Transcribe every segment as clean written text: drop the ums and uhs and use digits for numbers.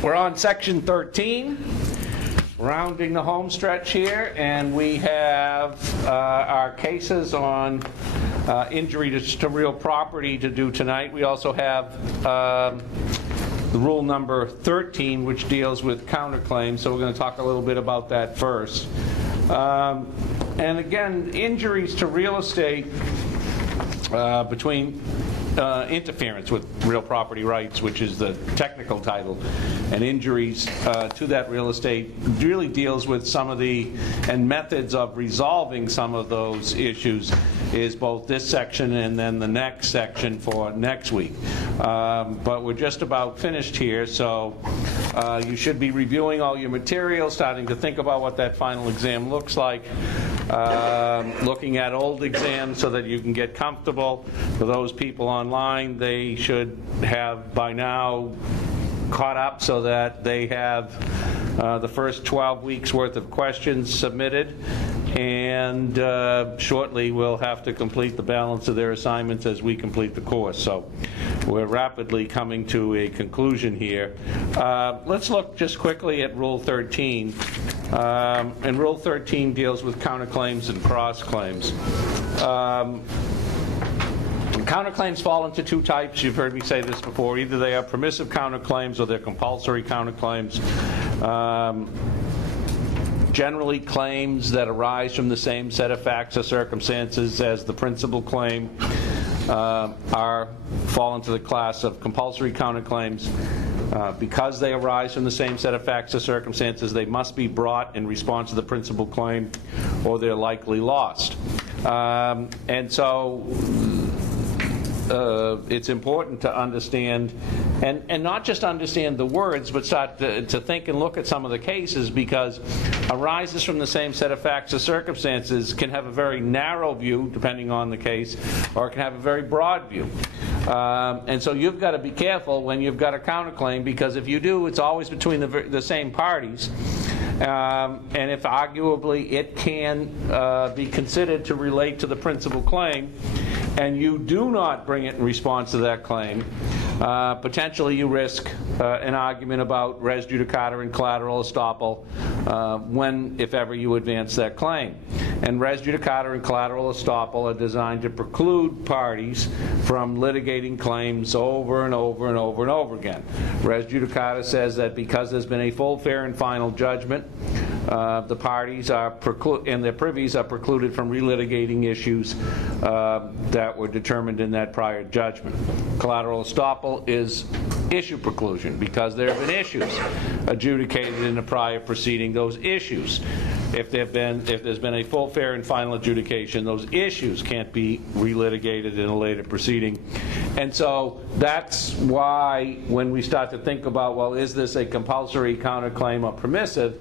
We're on section 13, rounding the home stretch here, and we have our cases on injury to real property to do tonight. We also have the rule number 13, which deals with counterclaims, so we're going to talk a little bit about that first. And again, injuries to real estate between interference with real property rights, which is the technical title, and injuries to that real estate really deals with some of the methods of resolving some of those issues is both this section and then the next section for next week. But we're just about finished here, so you should be reviewing all your material, starting to think about what that final exam looks like, looking at old exams so that you can get comfortable. For those people online, they should have by now caught up so that they have the first 12 weeks worth of questions submitted, and shortly we'll have to complete the balance of their assignments as we complete the course. So we're rapidly coming to a conclusion here. Let's look just quickly at Rule 13. And Rule 13 deals with counterclaims and cross-claims. Counterclaims fall into two types. You've heard me say this before. Either they are permissive counterclaims or they're compulsory counterclaims. Generally, claims that arise from the same set of facts or circumstances as the principal claim fall into the class of compulsory counterclaims. Because they arise from the same set of facts or circumstances, they must be brought in response to the principal claim, or they're likely lost. And so it's important to understand, and not just understand the words, but start to think and look at some of the cases, because arises from the same set of facts or circumstances can have a very narrow view, depending on the case, or it can have a very broad view. And so you've got to be careful when you've got a counterclaim, because if you do, it's always between the same parties. And if arguably it can be considered to relate to the principal claim, and you do not bring it in response to that claim, potentially you risk an argument about res judicata and collateral estoppel when, if ever, you advance that claim. And res judicata and collateral estoppel are designed to preclude parties from litigating claims over and over and over and over again. Res judicata says that because there's been a full, fair, and final judgment, the parties are and their privies are precluded from relitigating issues that were determined in that prior judgment. Collateral estoppel is issue preclusion, because there have been issues adjudicated in the prior proceeding. Those issues, if there's been a full, fair, and final adjudication, those issues can't be relitigated in a later proceeding. And so that's why when we start to think about, well, is this a compulsory counterclaim or permissive,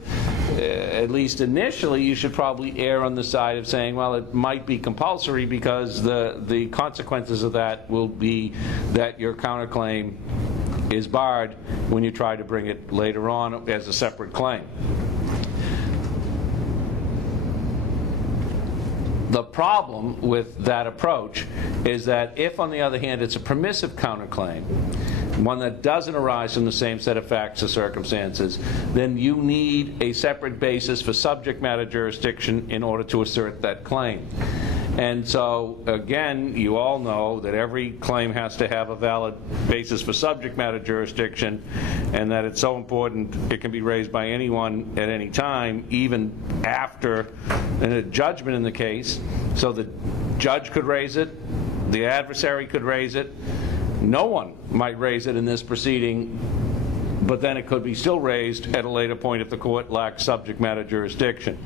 at least initially, you should probably err on the side of saying, well, it might be compulsory, because the consequences of that will be that your counterclaim is barred when you try to bring it later on as a separate claim. The problem with that approach is that if, on the other hand, it's a permissive counterclaim, one that doesn't arise from the same set of facts or circumstances, then you need a separate basis for subject matter jurisdiction in order to assert that claim. And so, again, you all know that every claim has to have a valid basis for subject matter jurisdiction, and that it's so important it can be raised by anyone at any time, even after a judgment in the case. So the judge could raise it, the adversary could raise it, no one might raise it in this proceeding, but then it could be still raised at a later point if the court lacks subject matter jurisdiction.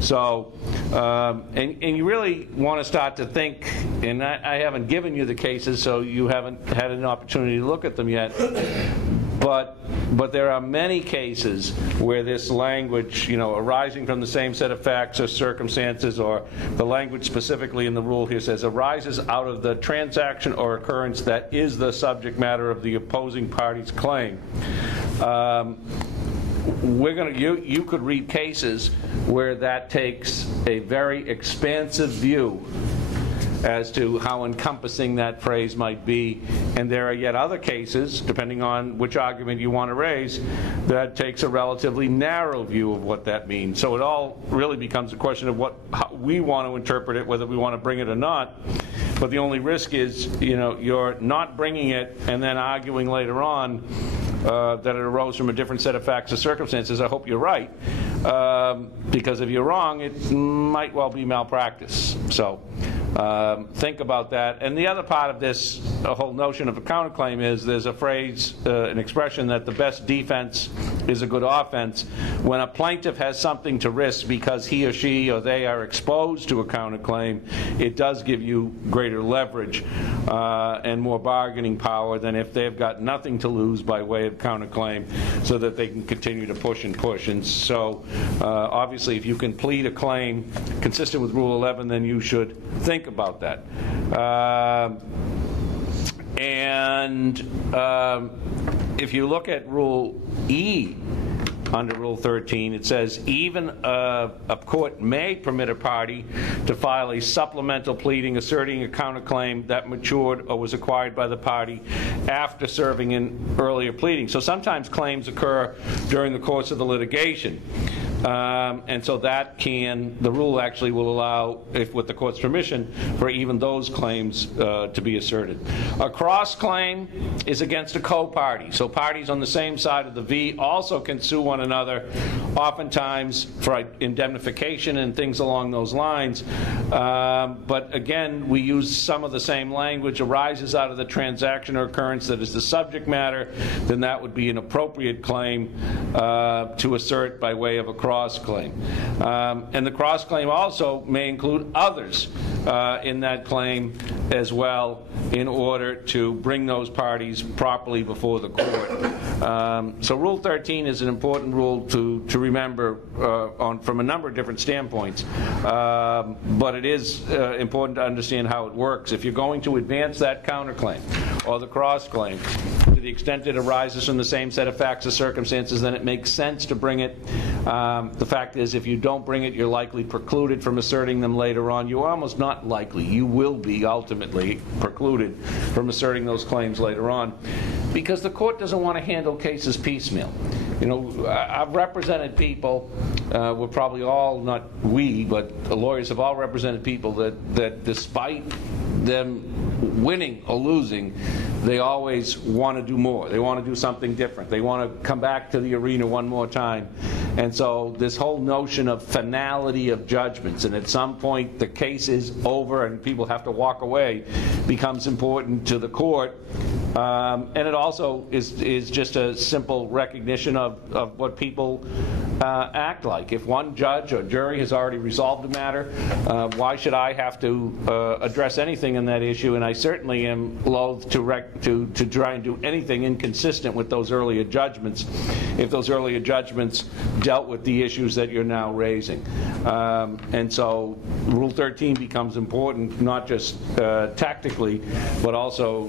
So, and you really want to start to think, and I haven't given you the cases, so you haven't had an opportunity to look at them yet, but there are many cases where this language, arising from the same set of facts or circumstances, or the language specifically in the rule here says arises out of the transaction or occurrence that is the subject matter of the opposing party's claim. You could read cases where that takes a very expansive view as to how encompassing that phrase might be. And there are yet other cases, depending on which argument you want to raise, that takes a relatively narrow view of what that means. So it all really becomes a question of how we want to interpret it, whether we want to bring it or not. But the only risk is, you're not bringing it and then arguing later on that it arose from a different set of facts or circumstances. I hope you're right, because if you're wrong, it might well be malpractice. So think about that. And the other part of this whole notion of a counterclaim is there's a phrase, an expression that the best defense is a good offense. When a plaintiff has something to risk because he or she or they are exposed to a counterclaim, it does give you greater leverage and more bargaining power than if they've got nothing to lose by way of counterclaim, so that they can continue to push and push. And so obviously if you can plead a claim consistent with Rule 11, then you should think about that. If you look at Rule E under Rule 13, it says even a court may permit a party to file a supplemental pleading asserting a counterclaim that matured or was acquired by the party after serving in earlier pleading. So sometimes claims occur during the course of the litigation. And so the rule actually will allow, if with the court's permission, for even those claims to be asserted. A cross-claim is against a co-party. So parties on the same side of the V also can sue one another, oftentimes for indemnification and things along those lines. But again, we use some of the same language. Arises out of the transaction or occurrence that is the subject matter, then that would be an appropriate claim to assert by way of a cross-claim. And the cross-claim also may include others in that claim as well, in order to bring those parties properly before the court. So Rule 13 is an important rule to remember from a number of different standpoints. But it is important to understand how it works. If you're going to advance that counterclaim or the cross-claim, to the extent it arises from the same set of facts or circumstances, then it makes sense to bring it. The fact is, if you don't bring it, you're likely precluded from asserting them later on. You're almost not likely. You will be ultimately precluded from asserting those claims later on, because the court doesn't want to handle cases piecemeal. I've represented people, we're probably all, not we, but the lawyers have all represented people that despite them winning or losing, they always want to do more. They want to do something different. They want to come back to the arena one more time. And so this whole notion of finality of judgments, and at some point the case is over and people have to walk away, becomes important to the court. And it also is just a simple recognition of what people act like. If one judge or jury has already resolved the matter, why should I have to address anything in that issue? And I certainly am loath to try and do anything inconsistent with those earlier judgments, if those earlier judgments dealt with the issues that you're now raising. And so Rule 13 becomes important, not just tactically, but also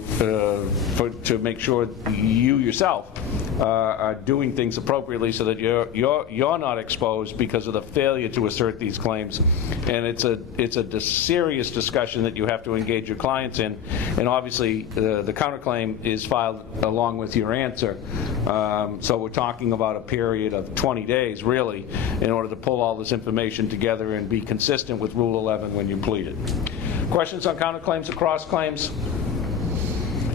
to make sure you yourself are doing things appropriately, so that you're not exposed because of the failure to assert these claims. And it's a serious discussion that you have to engage your clients in. And obviously the counterclaim is filed along with your answer. So we're talking about a period of 20 days, really, in order to pull all this information together and be consistent with Rule 11 when you plead it. Questions on counterclaims or cross-claims?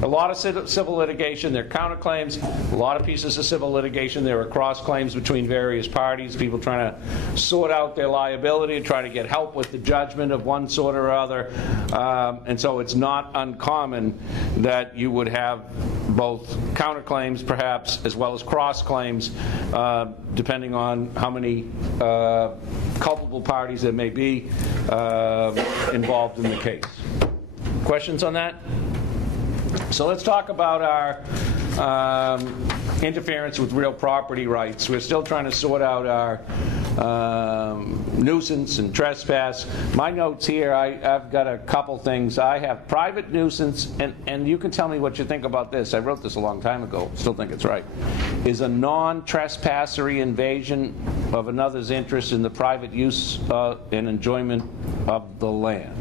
A lot of civil litigation, there are counterclaims. A lot of pieces of civil litigation, there are cross-claims between various parties, people trying to sort out their liability, trying to get help with the judgment of one sort or other. And so it's not uncommon that you would have both counterclaims, perhaps, as well as cross-claims, depending on how many culpable parties there may be involved in the case. Questions on that? So let's talk about our interference with real property rights. We're still trying to sort out our nuisance and trespass. My notes here, I've got a couple things. I have private nuisance, and you can tell me what you think about this. I wrote this a long time ago, still think it's right. Is a non-trespassory invasion of another's interest in the private use and enjoyment of the land.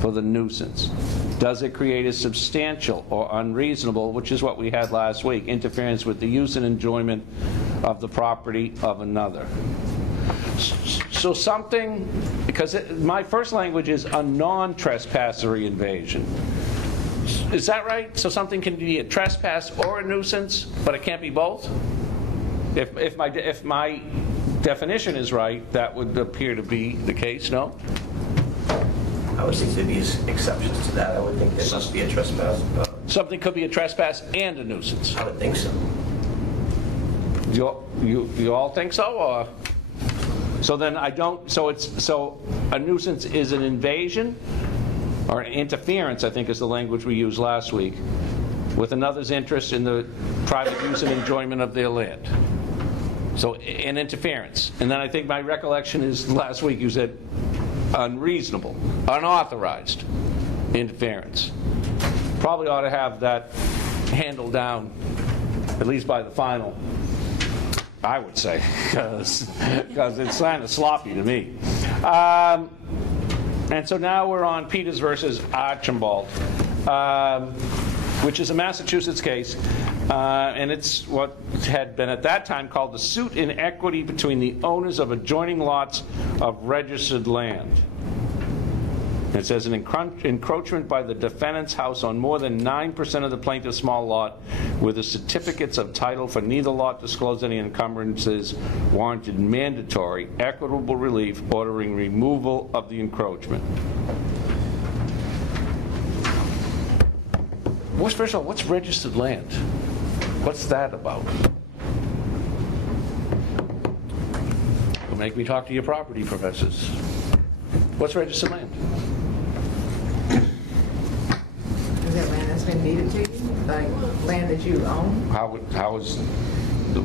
for the nuisance? Does it create a substantial or unreasonable, which is what we had last week, interference with the use and enjoyment of the property of another? So something, because my first language is a non-trespassory invasion. Is that right? So something can be a trespass or a nuisance, but it can't be both? If my definition is right, that would appear to be the case, no? I would think there'd be exceptions to that. I would think there must be a trespass. Something could be a trespass and a nuisance. I would think so. You all think so, or? So then I don't. So a nuisance is an invasion or an interference, I think is the language we used last week, with another's interest in the private use and enjoyment of their land. So an interference. And then I think my recollection is last week you said unreasonable, unauthorized interference. Probably ought to have that handled down, at least by the final, I would say, because it's kind of sloppy to me. And so now we're on Peters versus Archambault, which is a Massachusetts case, and it's what had been at that time called the suit in equity between the owners of adjoining lots of registered land. It says an encroachment by the defendant's house on more than 9% of the plaintiff's small lot, where the certificates of title for neither lot disclose any encumbrances, warranted mandatory equitable relief ordering removal of the encroachment. First of all, what's registered land? What's that about? It'll make me talk to your property professors. What's registered land? Is that land that's been deeded to you? Like land that you own?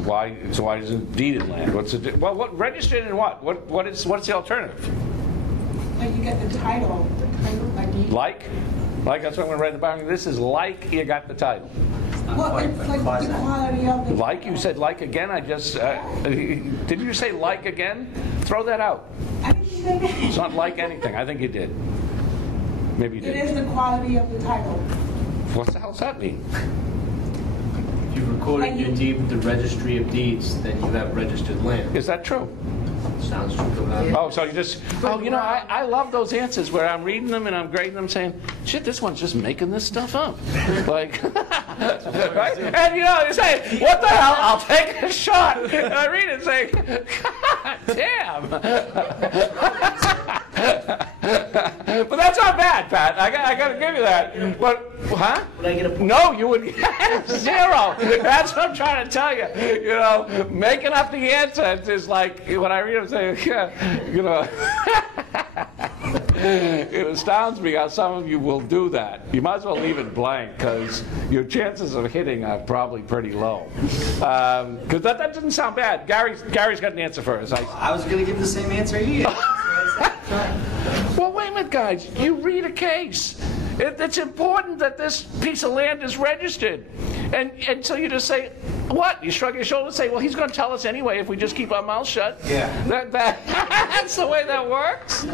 Why isn't it deeded land? What registered in what? What's the alternative? Like you get the title Like that's what I'm going to write in the Bible. This is like you got the title. Well, it's like the quality of the Like you said, like again. I just did you say like again? Throw that out. I didn't say that. It's not like anything. I think you did. Maybe you It did. is the quality of the title. What the hell does that mean? If you recorded your deed with the Registry of Deeds, then you have registered land. Is that true? Sounds true. Oh, so you just, I love those answers where I'm reading them and I'm grading them saying, shit, this one's just making this stuff up. Like, right? And you say, what the hell, I'll take a shot. And I read it and say, God damn. But that's not bad, Pat. I got to give you that. But, huh? Would I get a point? No, you would get 0. That's what I'm trying to tell you. Making up the answer is like, when I read it, I'm saying, it astounds me how some of you will do that. You might as well leave it blank, because your chances of hitting are probably pretty low. Because that doesn't sound bad. Gary's got an answer for us. I was going to give the same answer he did. Well, wait a minute, guys. You read a case. It's important that this piece of land is registered. And so you just say, what? You shrug your shoulders and say, well, he's going to tell us anyway if we just keep our mouths shut. Yeah. That's the way that works.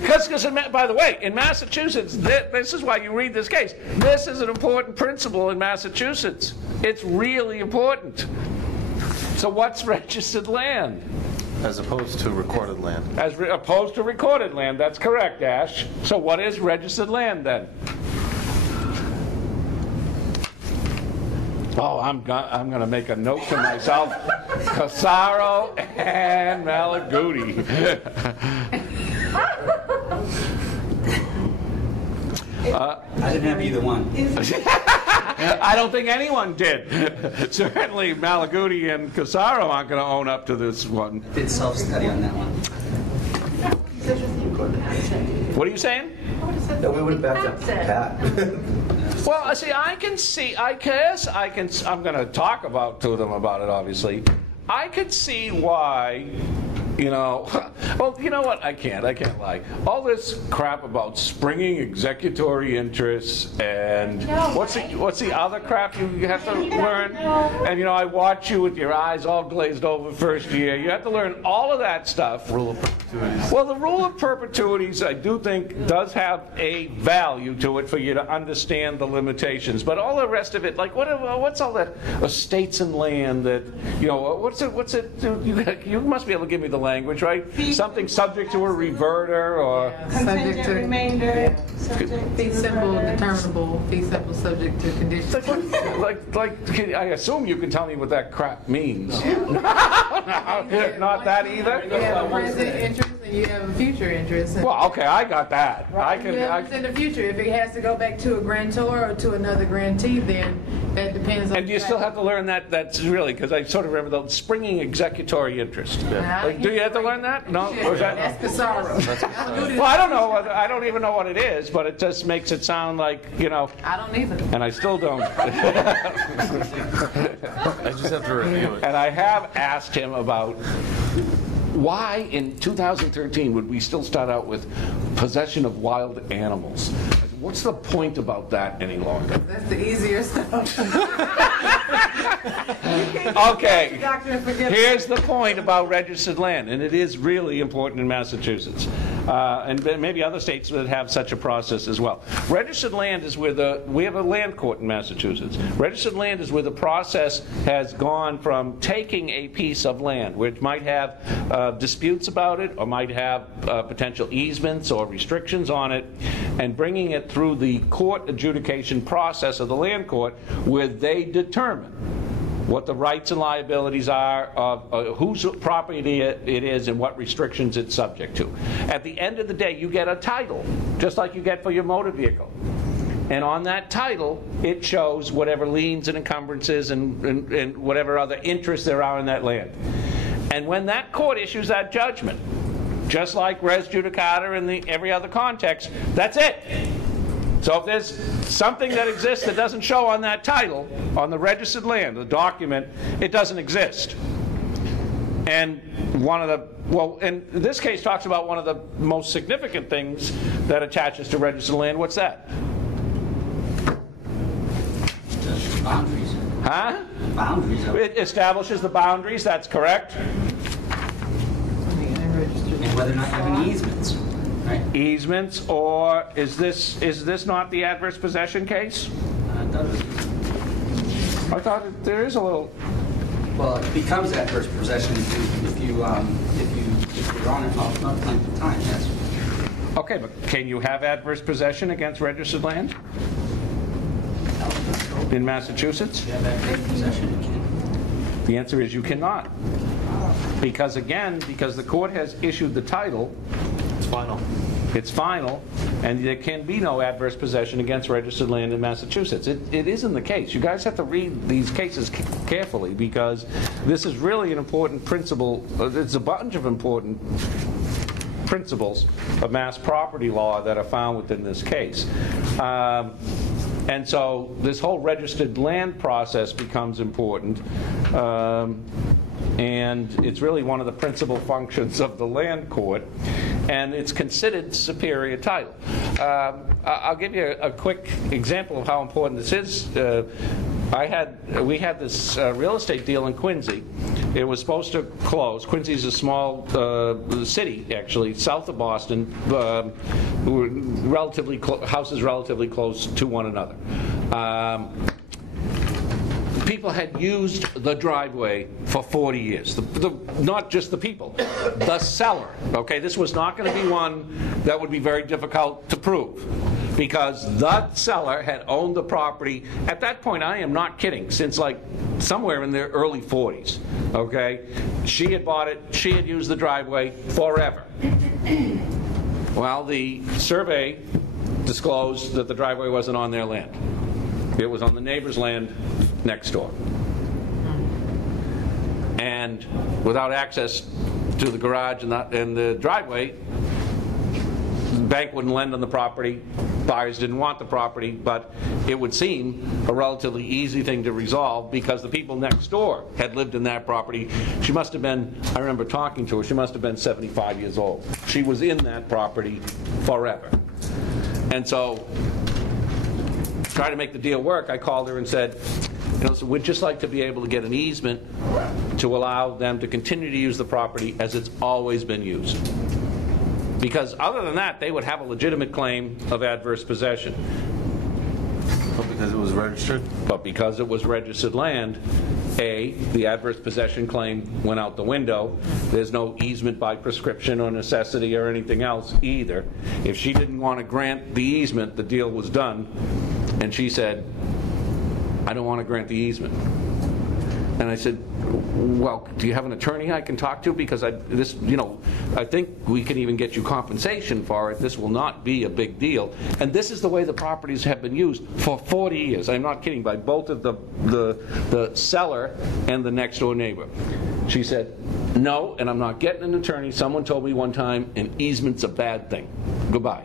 Because, by the way, in Massachusetts, this is why you read this case. This is an important principle in Massachusetts. It's really important. So what's registered land? As opposed to recorded land. As opposed to recorded land, that's correct, Ash. So what is registered land then? Oh, I'm going to make a note to myself. Casaro and Malaguti. I didn't have either one. I don't think anyone did. Certainly Malaguti and Casaro aren't going to own up to this one. Did self-study on that one. What are you saying? No, we would have backed up Pat. Well, see, I'm going to talk to them about it, obviously. I could see why you know, well, you know what? I can't lie. All this crap about springing executory interests and what's the other crap you have to learn? And you know, I watch you with your eyes all glazed over first year. You have to learn all of that stuff. Rule of perpetuities. Well, the rule of perpetuities, I do think, does have a value to it for you to understand the limitations. But all the rest of it, like what's all that estates and land that, you know, what's it? You must be able to give me the language, right? Something subject to a reverter or Contingent remainder, Fee simple, determinable, fee simple, subject to conditions. I assume you can tell me what that crap means. Not that either. You have a present interest and you have a future interest. And Well, okay, I got that. you have what's in the future. If it has to go back to a grantor or to another grantee, then that depends on. And do you still have to learn that? That's really, because I sort of remember the springing executory interest. Like, do you have to learn that? No? Or is that? That's Casaro. Well, I don't know. I don't even know what it is, but it just makes it sound like, you know, I don't either. and I still don't. I just have to review it. And I have asked him about why in 2013 would we still start out with possession of wild animals? What's the point about that any longer? That's the easier stuff. Okay, here's the point about registered land, and it is really important in Massachusetts, and maybe other states that have such a process as well. Registered land is where we have a land court in Massachusetts. Registered land is where the process has gone from taking a piece of land, which might have disputes about it, or might have potential easements or restrictions on it, and bringing it through the court adjudication process of the land court, where they determine what the rights and liabilities are of whose property it is and what restrictions it's subject to. At the end of the day, you get a title, just like you get for your motor vehicle. And on that title, it shows whatever liens and encumbrances and whatever other interests there are in that land. And when that court issues that judgment, just like res judicata in every other context, that's it. So if there's something that exists that doesn't show on that title, on the registered land, the document, it doesn't exist. And in this case talks about one of the most significant things that attaches to registered land. What's that? Boundaries. Huh? Boundaries. It establishes the boundaries, that's correct. And whether or not you have any easements. Right. Easements, or is this not the adverse possession case? I thought there is a little. Well, it becomes adverse possession if you're on it for a length of time. Yes. Okay, but can you have adverse possession against registered land in Massachusetts? If you have adverse possession, you can. The answer is you cannot. Because the court has issued the title. It's final. It's final, and there can be no adverse possession against registered land in Massachusetts. It isn't the case. You guys have to read these cases carefully, because this is really an important principle. It's a bunch of important principles of mass property law that are found within this case. And so this whole registered land process becomes important. And it's really one of the principal functions of the land court, and it's considered superior title. I'll give you a quick example of how important this is. We had this real estate deal in Quincy. It was supposed to close. Quincy's a small city, actually, south of Boston, houses relatively close to one another. People had used the driveway for 40 years. Not just the people, the seller. Okay, this was not going to be one that would be very difficult to prove, because the seller had owned the property. At that point, I am not kidding, since like somewhere in their early 40s. Okay, she had bought it. She had used the driveway forever. Well, the survey disclosed that the driveway wasn't on their land. It was on the neighbor's land next door. And without access to the garage and the driveway, the bank wouldn't lend on the property. buyers didn't want the property, but it would seem a relatively easy thing to resolve because the people next door had lived in that property. She must have been, I remember talking to her, she must have been 75 years old. She was in that property forever. And so, trying to make the deal work, I called her and said, so we'd just like to be able to get an easement to allow them to continue to use the property as it's always been used. Because other than that, they would have a legitimate claim of adverse possession. But because it was registered? But because it was registered land, A, the adverse possession claim went out the window. There's no easement by prescription or necessity or anything else either. If she didn't want to grant the easement, the deal was done. And she said, I don't want to grant the easement. And I said, well, do you have an attorney I can talk to? Because I think we can even get you compensation for it. This will not be a big deal. And this is the way the properties have been used for 40 years. I'm not kidding, by both of the seller and the next door neighbor. She said, no, and I'm not getting an attorney. Someone told me one time an easement's a bad thing. Goodbye.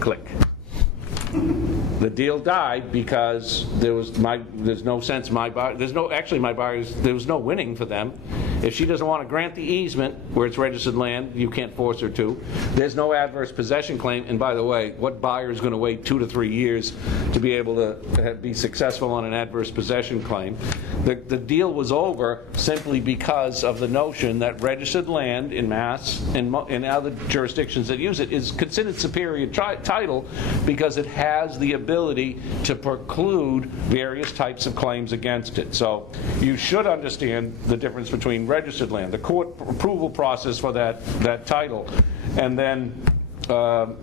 Click. The deal died because there's no sense my buyer, my buyers, there was no winning for them. If she doesn't want to grant the easement where it's registered land, you can't force her to. There's no adverse possession claim. And by the way, what buyer is going to wait 2 to 3 years to be able to be successful on an adverse possession claim? The deal was over simply because of the notion that registered land in Mass and in other jurisdictions that use it is considered superior title because it has the ability to preclude various types of claims against it. So you should understand the difference between registered land, the court approval process for that title, and then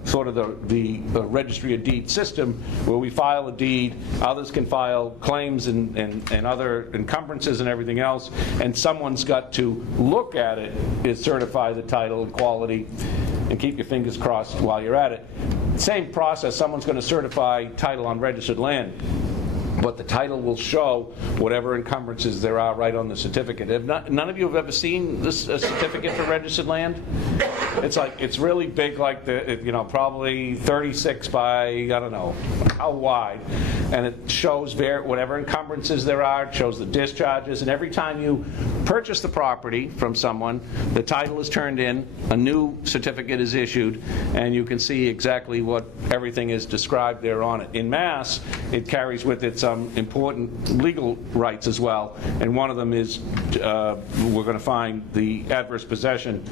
sort of the registry of deed system where we file a deed, others can file claims and other encumbrances and everything else, and someone's got to look at it, is certify the title and quality, and keep your fingers crossed while you're at it. Same process, someone's going to certify title on registered land, but the title will show whatever encumbrances there are right on the certificate. None of you have ever seen this certificate for registered land? It's really big, like probably 36 by, I don't know how wide, and it shows whatever encumbrances there are. It shows the discharges, and every time you purchase the property from someone, the title is turned in, a new certificate is issued, and you can see exactly what everything is described there on it. In Mass, it carries with it some important legal rights as well, and one of them is we're going to find the adverse possession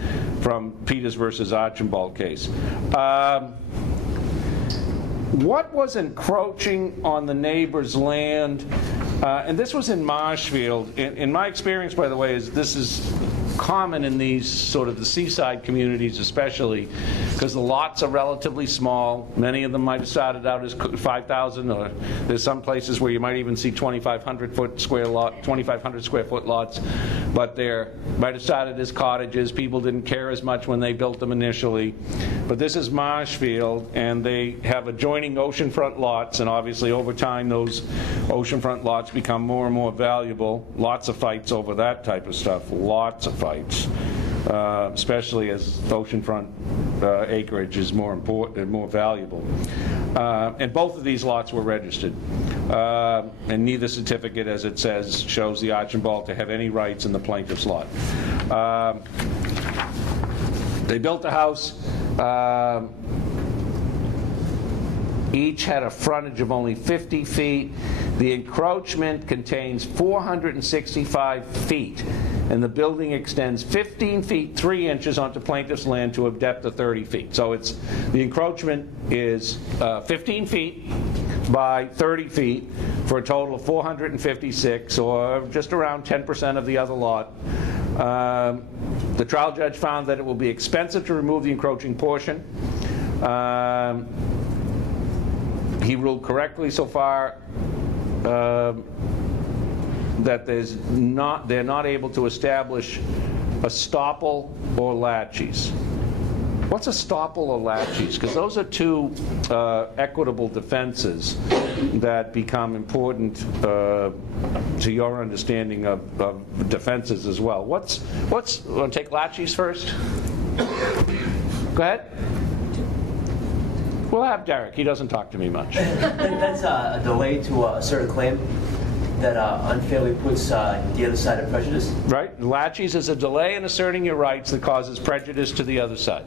from Peters versus Archambault case. What was encroaching on the neighbor's land? And this was in Marshfield. In my experience, by the way, this is common in these sort of the seaside communities especially, because the lots are relatively small. Many of them might have started out as 5,000, or there's some places where you might even see 2,500 square foot lots, but they might have started as cottages. People didn't care as much when they built them initially. But this is Marshfield, and they have adjoining oceanfront lots, and obviously over time those oceanfront lots become more and more valuable. Lots of fights over that type of stuff, lots of fights, especially as oceanfront acreage is more important and more valuable. And both of these lots were registered. And neither certificate, as it says, shows the Archambault to have any rights in the plaintiff's lot. They built the house. Each had a frontage of only 50 feet. The encroachment contains 465 feet, and the building extends 15 feet 3 inches onto plaintiff's land to a depth of 30 feet. So the encroachment is 15 feet by 30 feet for a total of 456, or just around 10% of the other lot. The trial judge found that it will be expensive to remove the encroaching portion. He ruled correctly so far that they're not able to establish estoppel or laches. What's estoppel or laches? Because those are two equitable defenses that become important to your understanding of defenses as well. Want to take laches first? Go ahead. We'll have Derek. He doesn't talk to me much. That's a delay to assert a claim that unfairly puts the other side at prejudice. Right? Laches is a delay in asserting your rights that causes prejudice to the other side.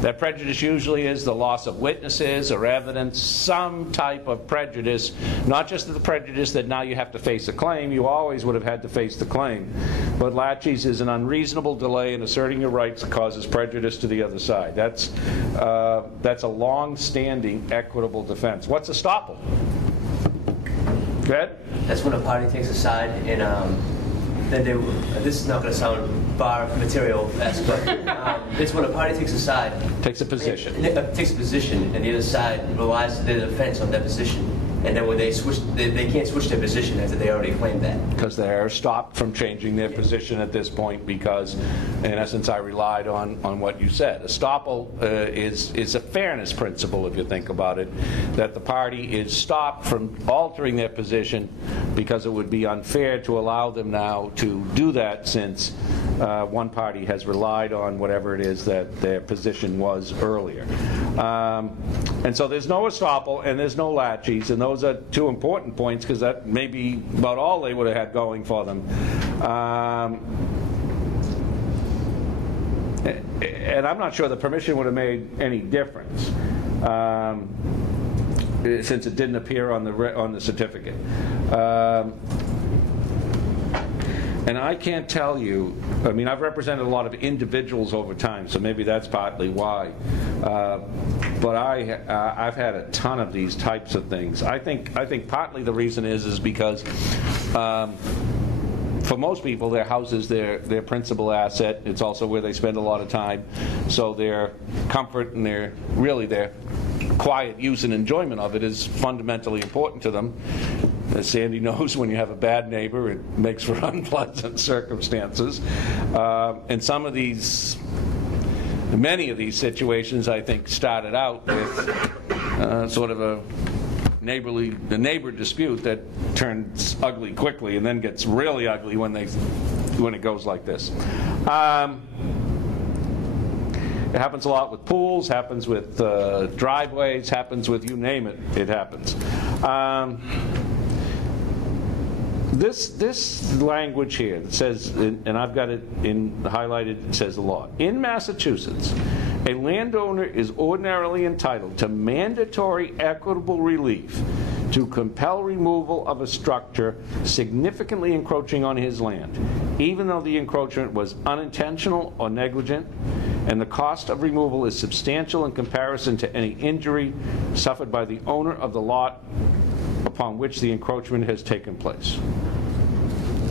That prejudice usually is the loss of witnesses or evidence, some type of prejudice, not just the prejudice that now you have to face a claim. You always would have had to face the claim. But laches is an unreasonable delay in asserting your rights that causes prejudice to the other side. That's a long-standing equitable defense. What's estoppel? Good? That's when a party takes a side and then this is not going to sound bar material-esque, but it's when a party takes a side. Takes a position. Takes a position, and the other side relies their defense on that position. And then when they switch, they can't switch their position after they already claimed that. Because they're stopped from changing their position at this point because, in essence, I relied on what you said. Estoppel is a fairness principle, if you think about it, that the party is stopped from altering their position because it would be unfair to allow them now to do that since one party has relied on whatever it is that their position was earlier. And so there's no estoppel and there's no laches, and those are two important points because that may be about all they would have had going for them. And I'm not sure the permission would have made any difference since it didn't appear on the certificate. And I can't tell you, I mean, I've represented a lot of individuals over time, so maybe that's partly why. But I've had a ton of these types of things. I think partly the reason is because for most people, their house is their principal asset. It's also where they spend a lot of time. So their comfort and their quiet use and enjoyment of it is fundamentally important to them. As Sandy knows, when you have a bad neighbor, it makes for unpleasant circumstances. And many of these situations, I think, started out with sort of a neighbor dispute that turns ugly quickly and then gets really ugly when it goes like this. It happens a lot with pools, happens with driveways, happens with you name it, it happens. This language here that says, and I've got it highlighted, it says the law. In Massachusetts, a landowner is ordinarily entitled to mandatory equitable relief to compel removal of a structure significantly encroaching on his land, even though the encroachment was unintentional or negligent, and the cost of removal is substantial in comparison to any injury suffered by the owner of the lot upon which the encroachment has taken place.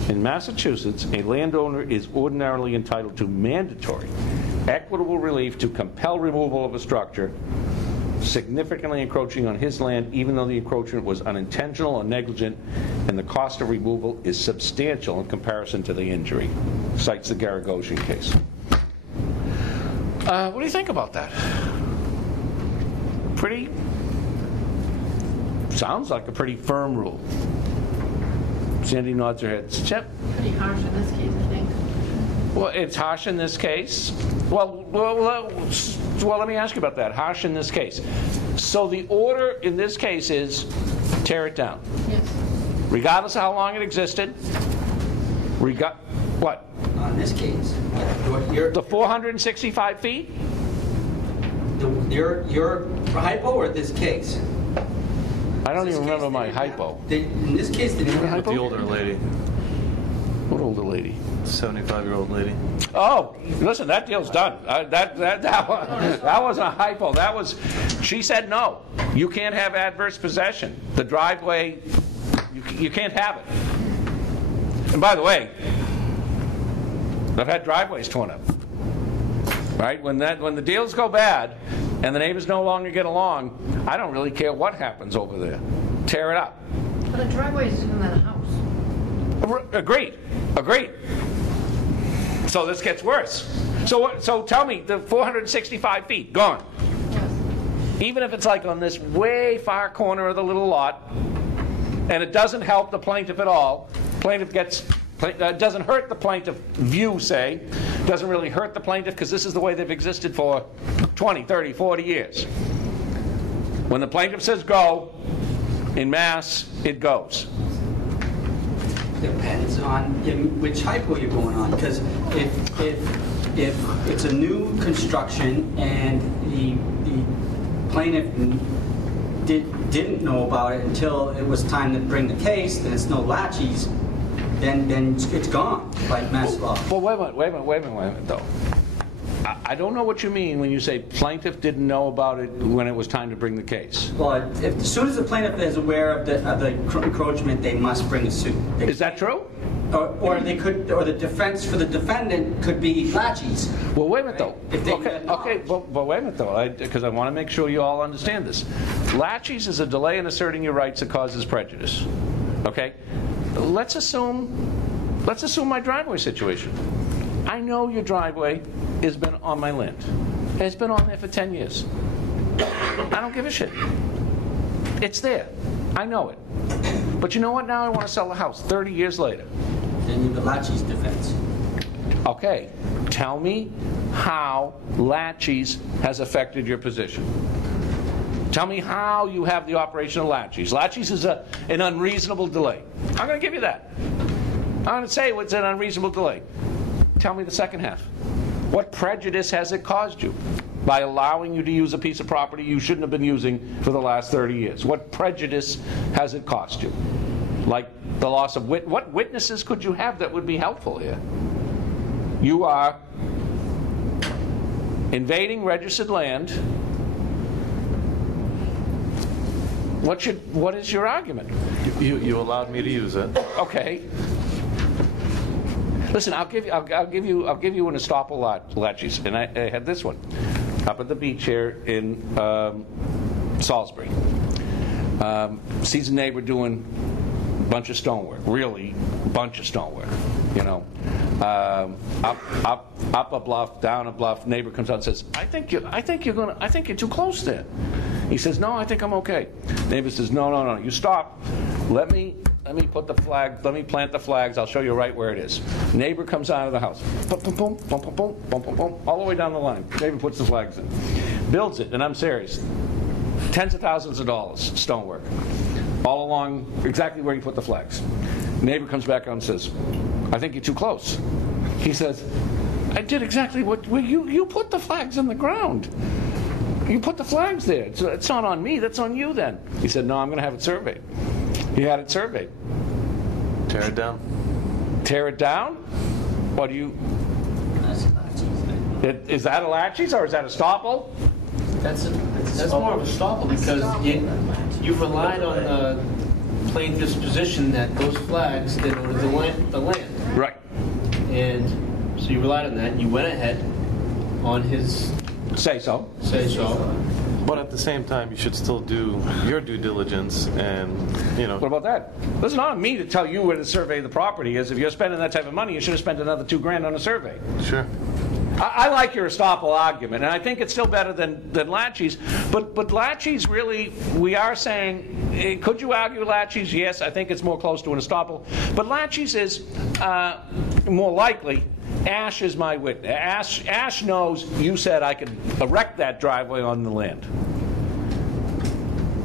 In Massachusetts, a landowner is ordinarily entitled to mandatory equitable relief to compel removal of a structure significantly encroaching on his land, even though the encroachment was unintentional or negligent, and the cost of removal is substantial in comparison to the injury. Cites the Garagosian case. What do you think about that? Sounds like a pretty firm rule. Sandy nods her head. Chip? Pretty harsh in this case, I think. Well, it's harsh in this case. Well, let me ask you about that. Harsh in this case. So the order in this case is tear it down. Yes. Regardless of how long it existed. What? In this case, The 465 feet? your hypo or this case? I don't even remember my hypo. In this case, they didn't have The older lady, What older lady? 75-year-old lady. Oh, listen, that deal's done. That wasn't a hypo. She said no. You can't have adverse possession. The driveway, you can't have it. And by the way, I've had driveways torn up. Right? When the deals go bad and the neighbors no longer get along, I don't really care what happens over there. Tear it up. But the driveway is in the house. Agreed. So this gets worse. So tell me, the 465 feet, gone. Yes. Even if it's like on this way far corner of the little lot, and it doesn't help the plaintiff at all, doesn't hurt the plaintiff view, say, doesn't really hurt the plaintiff because this is the way they've existed for 20, 30, 40 years. When the plaintiff says go, in mass, it goes. Depends on which hypo you're going on, because if it's a new construction and the plaintiff didn't know about it until it was time to bring the case, then it's no laches, then it's gone by mass law. Well, wait a minute, though. I don't know what you mean when you say plaintiff didn't know about it when it was time to bring the case. Well, as soon as the plaintiff is aware of the encroachment, they must bring a suit. Is that true? Or the defense for the defendant could be laches. Well, wait a minute, though. If they Okay, but wait a minute, though, because I want to make sure you all understand this. Laches is a delay in asserting your rights that causes prejudice. Okay? Let's assume my driveway situation. I know your driveway has been on my land. It's been on there for 10 years. I don't give a shit. It's there. I know it. But you know what? Now I want to sell the house 30 years later. Then you have the laches defense. Okay. Tell me how laches has affected your position. Tell me how you have the operation of laches. Laches is an unreasonable delay. I'm going to give you that. I'm going to say it's an unreasonable delay. Tell me the second half. What prejudice has it caused you by allowing you to use a piece of property you shouldn't have been using for the last 30 years? What prejudice has it cost you? Like the loss of what witnesses could you have that would be helpful here? You are invading registered land. What is your argument? You allowed me to use it. Okay. Listen, I'll give you an estoppel laches, and I had this one up at the beach here in Salisbury. Sees a neighbor doing a bunch of stonework, really bunch of stonework. You know, up a bluff, down a bluff. Neighbor comes out and says, "I think you're too close there." He says, "No, I think I'm okay." Neighbor says, "No, you stop. Let me put the flag. Let me plant the flags. I'll show you right where it is." Neighbor comes out of the house. Boom, boom, boom, boom, boom, boom, boom, boom, boom, all the way down the line. Neighbor puts the flags in. Builds it, and I'm serious. Tens of thousands of dollars, stonework. All along exactly where he put the flags. Neighbor comes back out and says, "I think you're too close." He says, "I did exactly what you put the flags in the ground. You put the flags there. It's not on me. That's on you then." He said, "No, I'm going to have it surveyed." He had it surveyed. Tear it down. Tear it down? What do you... Is that a laches or is that a estoppel? That's more of a estoppel because you relied on the plaintiff's position that those flags denoted the land. Right. And so you relied on that and you went ahead on his Say-so. But at the same time, you should still do your due diligence and, What about that? It's not on me to tell you where the survey of the property is. If you're spending that type of money, you should have spent another $2,000 on a survey. Sure. I like your estoppel argument, and I think it's still better than laches. But laches, really, we are saying, could you argue laches? Yes, I think it's more close to an estoppel. But laches is more likely. Ash is my witness. Ash knows you said I could erect that driveway on the land.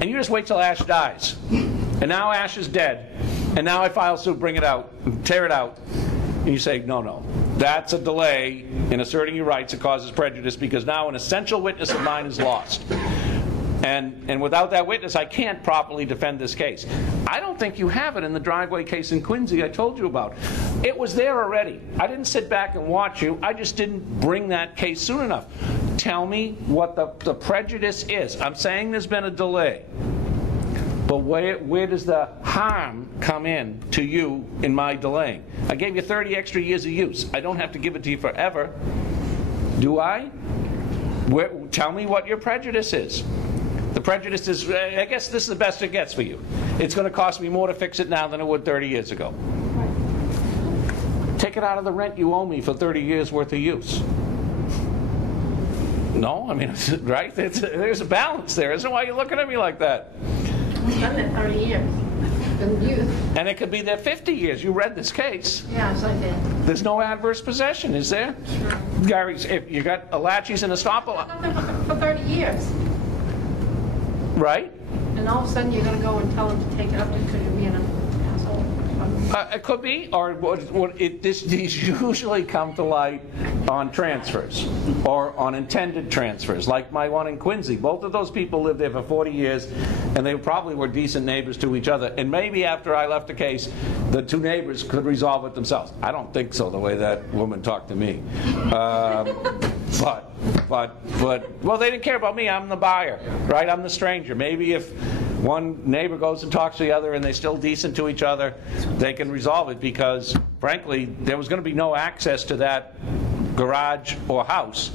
And you just wait till Ash dies. And now Ash is dead. And now I file suit, bring it out, tear it out. And you say, no. That's a delay in asserting your rights that causes prejudice because now an essential witness of mine is lost. And without that witness, I can't properly defend this case. I don't think you have it in the driveway case in Quincy I told you about. It was there already. I didn't sit back and watch you. I just didn't bring that case soon enough. Tell me what the prejudice is. I'm saying there's been a delay. But where does the harm come in to you in my delaying? I gave you 30 extra years of use. I don't have to give it to you forever. Do I? Tell me what your prejudice is. The prejudice is, I guess this is the best it gets for you. It's going to cost me more to fix it now than it would 30 years ago. Take it out of the rent you owe me for 30 years worth of use. No? I mean, right? There's a balance there. Isn't why you're looking at me like that? I've done it 30 years. Been used. And it could be there 50 years. You read this case. Yes, I did. There's no adverse possession, is there? Sure. Gary, if you got a laches and estoppel. I've done it for 30 years. Right? And all of a sudden, you're gonna go and tell them to take it up just because you're being an asshole. It could be, or these usually come to light on transfers or on intended transfers, like my one in Quincy. Both of those people lived there for 40 years, and they probably were decent neighbors to each other. And maybe after I left the case, the two neighbors could resolve it themselves. I don't think so, the way that woman talked to me. Well, they didn't care about me. I'm the buyer, right? I'm the stranger. Maybe if one neighbor goes and talks to the other and they're still decent to each other, they can resolve it, because, frankly, there was going to be no access to that garage or house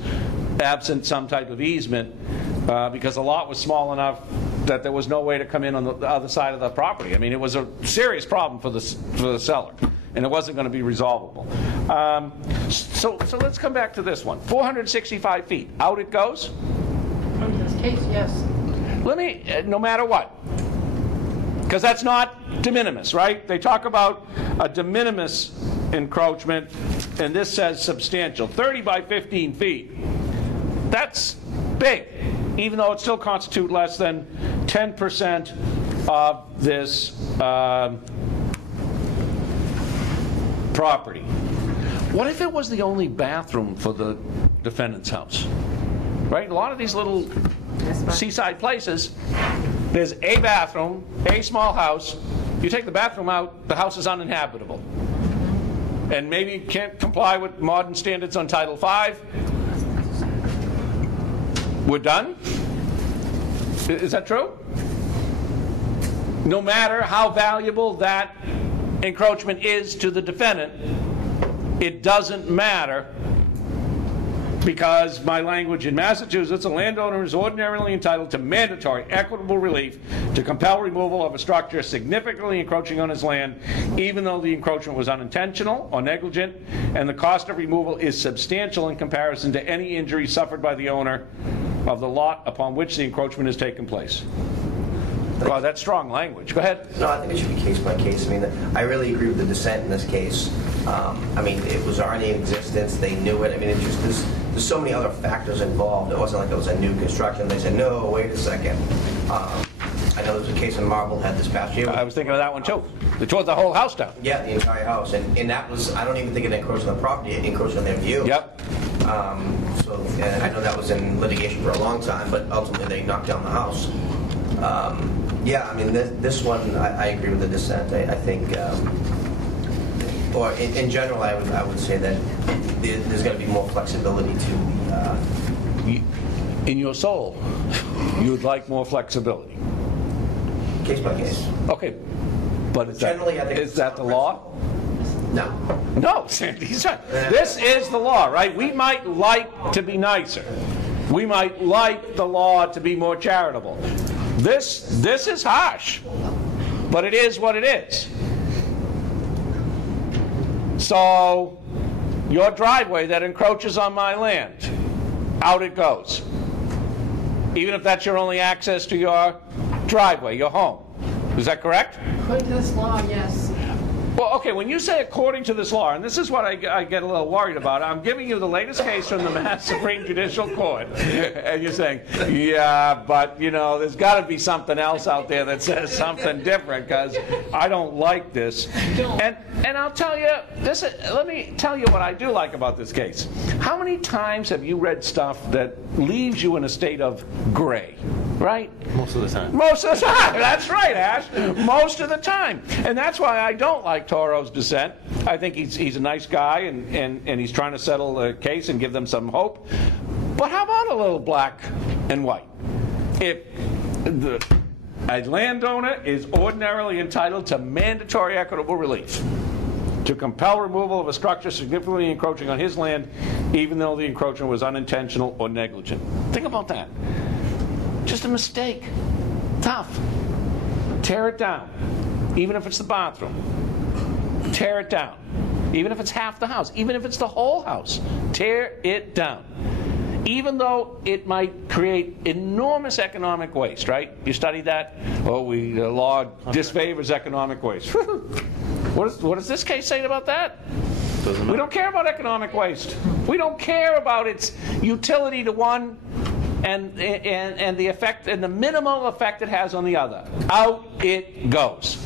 absent some type of easement, because the lot was small enough that there was no way to come in on the other side of the property. I mean, it was a serious problem for the seller, and it wasn't going to be resolvable. So let's come back to this one. 465 feet. Out it goes? In this case, yes. Let me, no matter what, because that's not de minimis, right? They talk about a de minimis encroachment, and this says substantial. 30 by 15 feet. That's big, even though it still constitutes less than 10% of this property. What if it was the only bathroom for the defendant's house? Right? A lot of these little seaside places, there's a bathroom, a small house. You take the bathroom out, the house is uninhabitable. And maybe you can't comply with modern standards on Title V. We're done? Is that true? No matter how valuable that encroachment is to the defendant, it doesn't matter, because my language in Massachusetts, a landowner is ordinarily entitled to mandatory equitable relief to compel removal of a structure significantly encroaching on his land, even though the encroachment was unintentional or negligent, and the cost of removal is substantial in comparison to any injury suffered by the owner of the lot upon which the encroachment has taken place. Well, that's strong language. Go ahead. No, I think it should be case by case. I mean, I really agree with the dissent in this case. I mean, it was already in existence. They knew it. I mean, there's so many other factors involved. It wasn't like it was a new construction. They said, no, wait a second. I know there's a case in Marblehead this past year. I was thinking of that one too. They tore the whole house down. Yeah, the entire house. And that was, I don't even think it encroached on the property. It encroached on their view. Yep. And I know that was in litigation for a long time, but ultimately they knocked down the house. Yeah, I mean, this one, I agree with the dissent. I think, or in general, I would say that there's going to be more flexibility to the... In your soul, you would like more flexibility. Case by case. Okay, but is that the law? No. No, Sandy's right. This is the law, right? We might like to be nicer. We might like the law to be more charitable. This is harsh, but it is what it is. So, your driveway that encroaches on my land, out it goes. Even if that's your only access to your driveway, your home. Is that correct? According to this law, yes. Well, okay, when you say according to this law, and this is what I get a little worried about, I'm giving you the latest case from the Mass Supreme Judicial Court, and you're saying, yeah, but, you know, there's got to be something else out there that says something different, because I don't like this. And I'll tell you, let me tell you what I do like about this case. How many times have you read stuff that leaves you in a state of gray? Right? Most of the time. Most of the time. That's right, Ash. Most of the time. And that's why I don't like Toro's dissent. I think he's a nice guy, and he's trying to settle the case and give them some hope. But how about a little black and white? If a landowner is ordinarily entitled to mandatory equitable relief to compel removal of a structure significantly encroaching on his land, even though the encroachment was unintentional or negligent. Think about that. Just a mistake. Tough. Tear it down. Even if it's the bathroom. Tear it down. Even if it's half the house. Even if it's the whole house. Tear it down. Even though it might create enormous economic waste, right? You study that? Oh, the law disfavors economic waste. What does this case say about that? We don't care about economic waste. We don't care about its utility to one and the effect and the minimal effect it has on the other. Out it goes.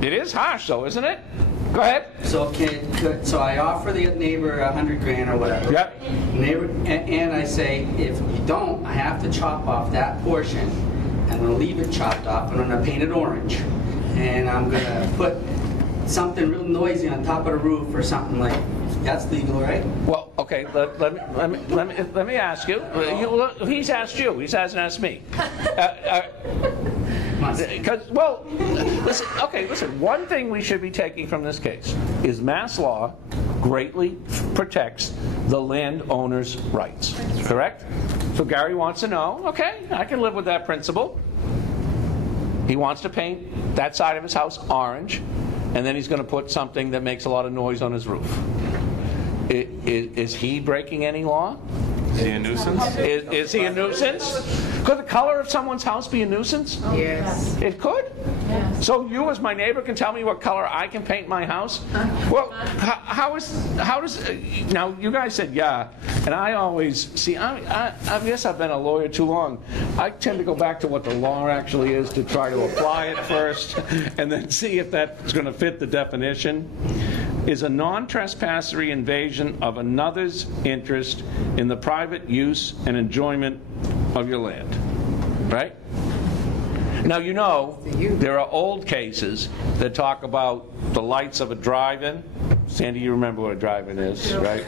It is harsh, though, isn't it? Go ahead. So so I offer the neighbor $100,000 or whatever. Yep. Neighbor, and I say, if you don't, I have to chop off that portion. I'm going to leave it chopped off, and I'm going to paint it orange, and I'm going to put something real noisy on top of the roof or something like. That's legal, right? Well, okay. Let me ask you. He's asked you. He hasn't asked me. Well, listen. Okay, listen. One thing we should be taking from this case is mass law greatly protects the landowner's rights. Correct? So Gary wants to know. Okay, I can live with that principle. He wants to paint that side of his house orange, and then he's going to put something that makes a lot of noise on his roof. Is he breaking any law? Is he a nuisance? Is he a nuisance? Could the color of someone's house be a nuisance? Yes. It could? Yes. So you as my neighbor can tell me what color I can paint my house? Well, how does, now you guys said yeah, and I always, see, I guess I've been a lawyer too long. I tend to go back to what the law actually is to try to apply it first, and then see if that's going to fit the definition. Is a non-trespassory invasion of another's interest in the private use and enjoyment of your land, right? Now, you know, there are old cases that talk about the lights of a drive-in. Sandy, you remember what a drive-in is, right?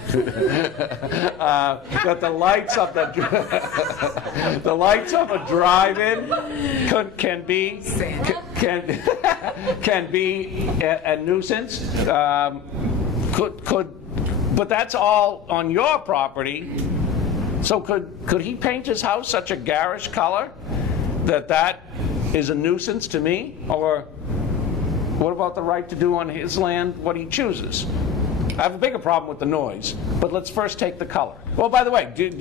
But the lights of the lights of a drive-in can be a nuisance. But that's all on your property. So could he paint his house such a garish color that is a nuisance to me? Or what about the right to do on his land what he chooses? I have a bigger problem with the noise, but let's first take the color. Well, by the way, I think that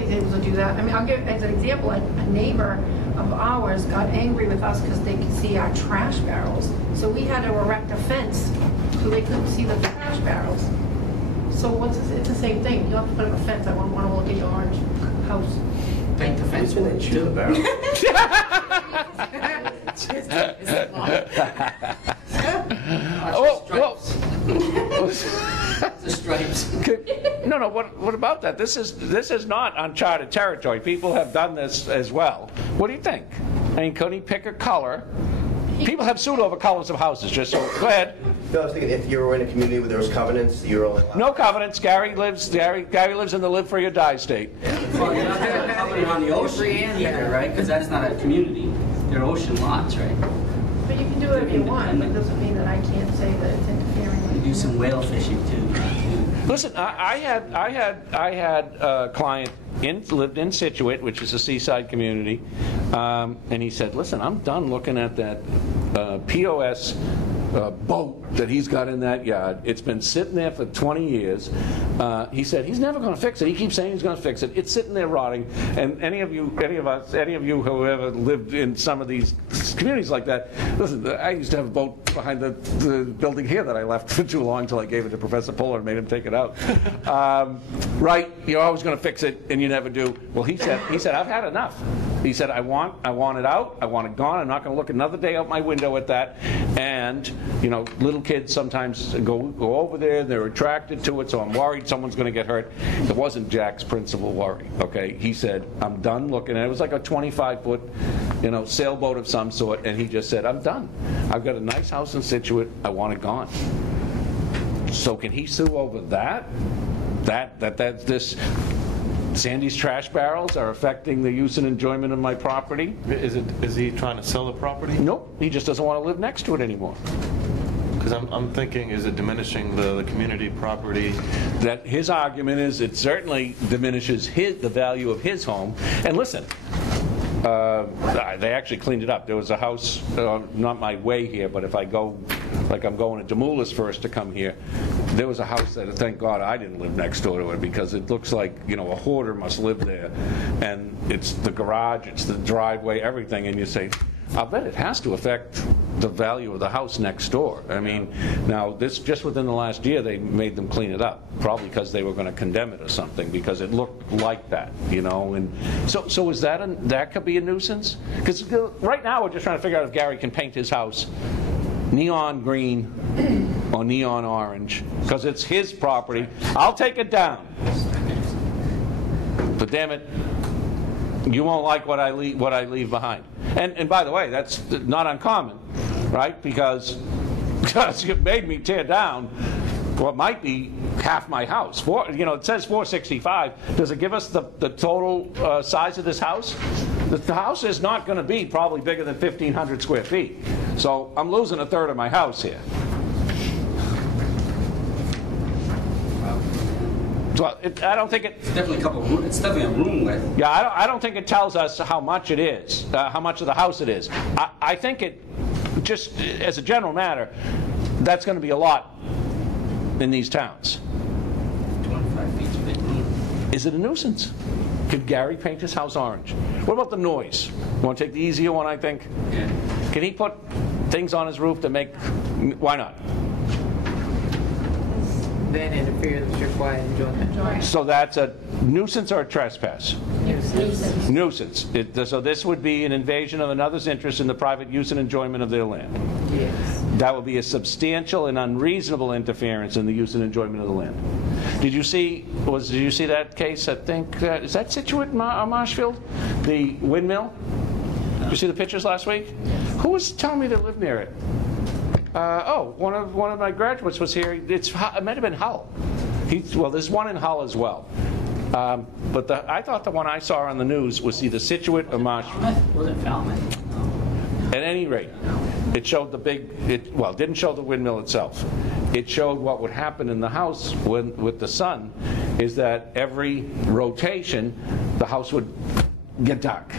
he's able to do that. I mean, I'll give as an example, a neighbor of ours got angry with us because they could see our trash barrels. So we had to erect a fence so they couldn't see the trash barrels. So it's the same thing. You have to put up a fence. I wouldn't want to look at your orange house. Paint the fence When they chew the barrel. The stripes. No. What about that? This is not uncharted territory. People have done this as well. What do you think? I mean, could he pick a color? People have sued over colors of houses. Just so, go ahead. No, I was thinking if you were in a community where there was covenants, you're only allowed. No covenants. Gary lives in the live free or die state. Well, you're not going to cover it on the ocean either, right? Because that's not a community. They're ocean lots, right? But you can do whatever you want, but it doesn't mean that I can't say that it's interfering. You do some whale fishing too. Listen, I had a client lived in Situate, which is a seaside community, and he said, "Listen, I'm done looking at that POS boat that he's got in that yard. It's been sitting there for 20 years." He said he's never going to fix it. He keeps saying he's going to fix it. It's sitting there rotting. And any of you who have ever lived in some of these communities like that, listen, I used to have a boat behind the building here that I left for too long until I gave it to Professor Puller and made him take it out. Right? You're always going to fix it, and you never do. Well, he said I've had enough. He said, I want it out. I want it gone. I'm not going to look another day out my window at that. And, you know, little kids sometimes go over there. They're attracted to it, so I'm worried someone's going to get hurt. It wasn't Jack's principal worry, okay? He said, I'm done looking at it. It was like a 25-foot, you know, sailboat of some sort, and he just said, I'm done. I've got a nice house in Situate. I want it gone. So can he sue over that? That's this... Sandy's trash barrels are affecting the use and enjoyment of my property? Is he trying to sell the property? Nope. He just doesn't want to live next to it anymore. Because I'm thinking, is it diminishing the community property? That his argument is it certainly diminishes the value of his home. And listen, they actually cleaned it up. There was a house, not my way here, but if I go, like I'm going to Demoulas first to come here, there was a house that, thank God, I didn't live next door to it, because it looks like, you know, a hoarder must live there. And it's the garage, it's the driveway, everything, and you say, I'll bet it has to affect the value of the house next door. I mean, now this just within the last year they made them clean it up, probably because they were going to condemn it or something because it looked like that, you know. And so is that could be a nuisance? Because right now we're just trying to figure out if Gary can paint his house neon green or neon orange because it's his property. I'll take it down, but damn it, you won't like what I leave behind. And by the way, that's not uncommon, right? Because you made me tear down what might be half my house. It says 465. Does it give us the total size of this house? The house is not going to be probably bigger than 1,500 square feet. So I'm losing a third of my house here. Well, I don't think It's definitely it's definitely a room width. Yeah, I don't think it tells us how much it is, how much of the house it is. I think it, just as a general matter, that's going to be a lot in these towns. 25 feet's a big room. Is it a nuisance? Could Gary paint his house orange? What about the noise? You want to take the easier one, I think? Yeah. Can he put things on his roof to make... Why not? Then interferes with your quiet enjoyment. So that's a nuisance or a trespass? Nuisance. So this would be an invasion of another's interest in the private use and enjoyment of their land. Yes. That would be a substantial and unreasonable interference in the use and enjoyment of the land. Did you see that case? I think is that Situate, Marshfield, the windmill? Did you see the pictures last week? Who was telling me they lived near it? One of my graduates was here. It might have been Hull. There's one in Hull as well. But I thought the one I saw on the news was either Situate or Marshfield. Was it Falmouth? At any rate, it showed it didn't show the windmill itself. It showed what would happen in the house with the sun is that every rotation, the house would get dark.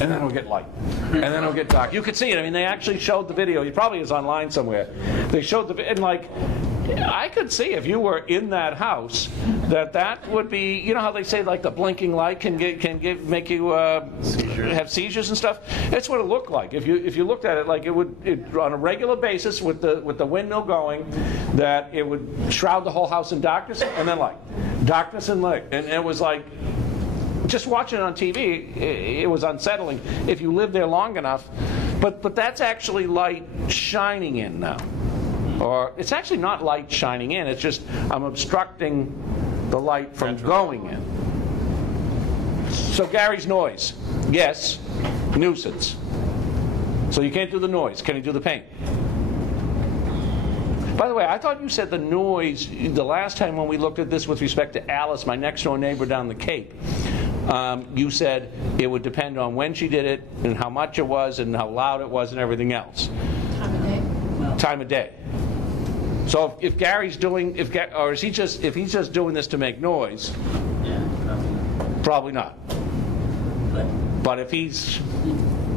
And then it'll get light. And then it'll get dark. You could see it. I mean, they actually showed the video. It probably is online somewhere. They showed and I could see if you were in that house that would be, you know how they say like the blinking light can make you have seizures and stuff. That's what it looked like. If you looked at it, like it would on a regular basis with the windmill going, that it would shroud the whole house in darkness and then light, darkness and light, and it was like. Just watching it on TV, it was unsettling if you lived there long enough. But that's actually light shining in now. Or it's actually not light shining in, it's just I'm obstructing the light from going in. So Gary's noise, yes, nuisance. So you can't do the noise. Can you do the paint? By the way, I thought you said the noise, the last time when we looked at this with respect to Alice, my next door neighbor down the Cape, you said it would depend on when she did it and how much it was and how loud it was and everything else. Time of day. Time of day. So if Gary's doing, if he's just doing this to make noise, Yeah, probably not. But But if he's,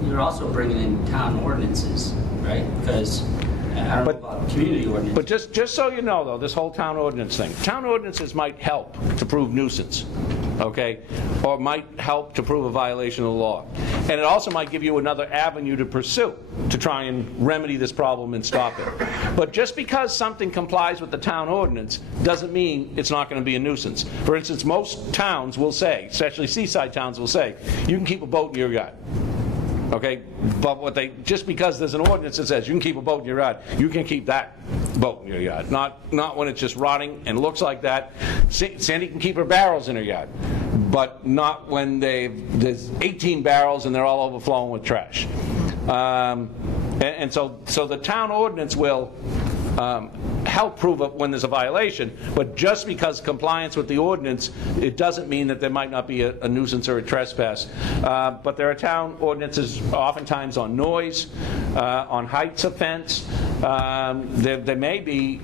you're also bringing in town ordinances, right? Because I don't know about community ordinance. but just so you know though, this whole town ordinance thing, town ordinances might help to prove nuisance, okay, or might help to prove a violation of the law, and it also might give you another avenue to pursue to try and remedy this problem and stop it. But just because something complies with the town ordinance doesn't mean it's not going to be a nuisance. For instance, most towns will say, especially seaside towns will say, you can keep a boat in your yard. Okay, but just because there's an ordinance that says you can keep a boat in your yard, you can keep that boat in your yard. Not when it's just rotting and looks like that. Sandy can keep her barrels in her yard, but not when there's 18 barrels and they're all overflowing with trash. And so the town ordinance will help prove it when there's a violation, but just because compliance with the ordinance, it doesn't mean that there might not be a nuisance or a trespass. But there are town ordinances oftentimes on noise, on heights of fence. There may be,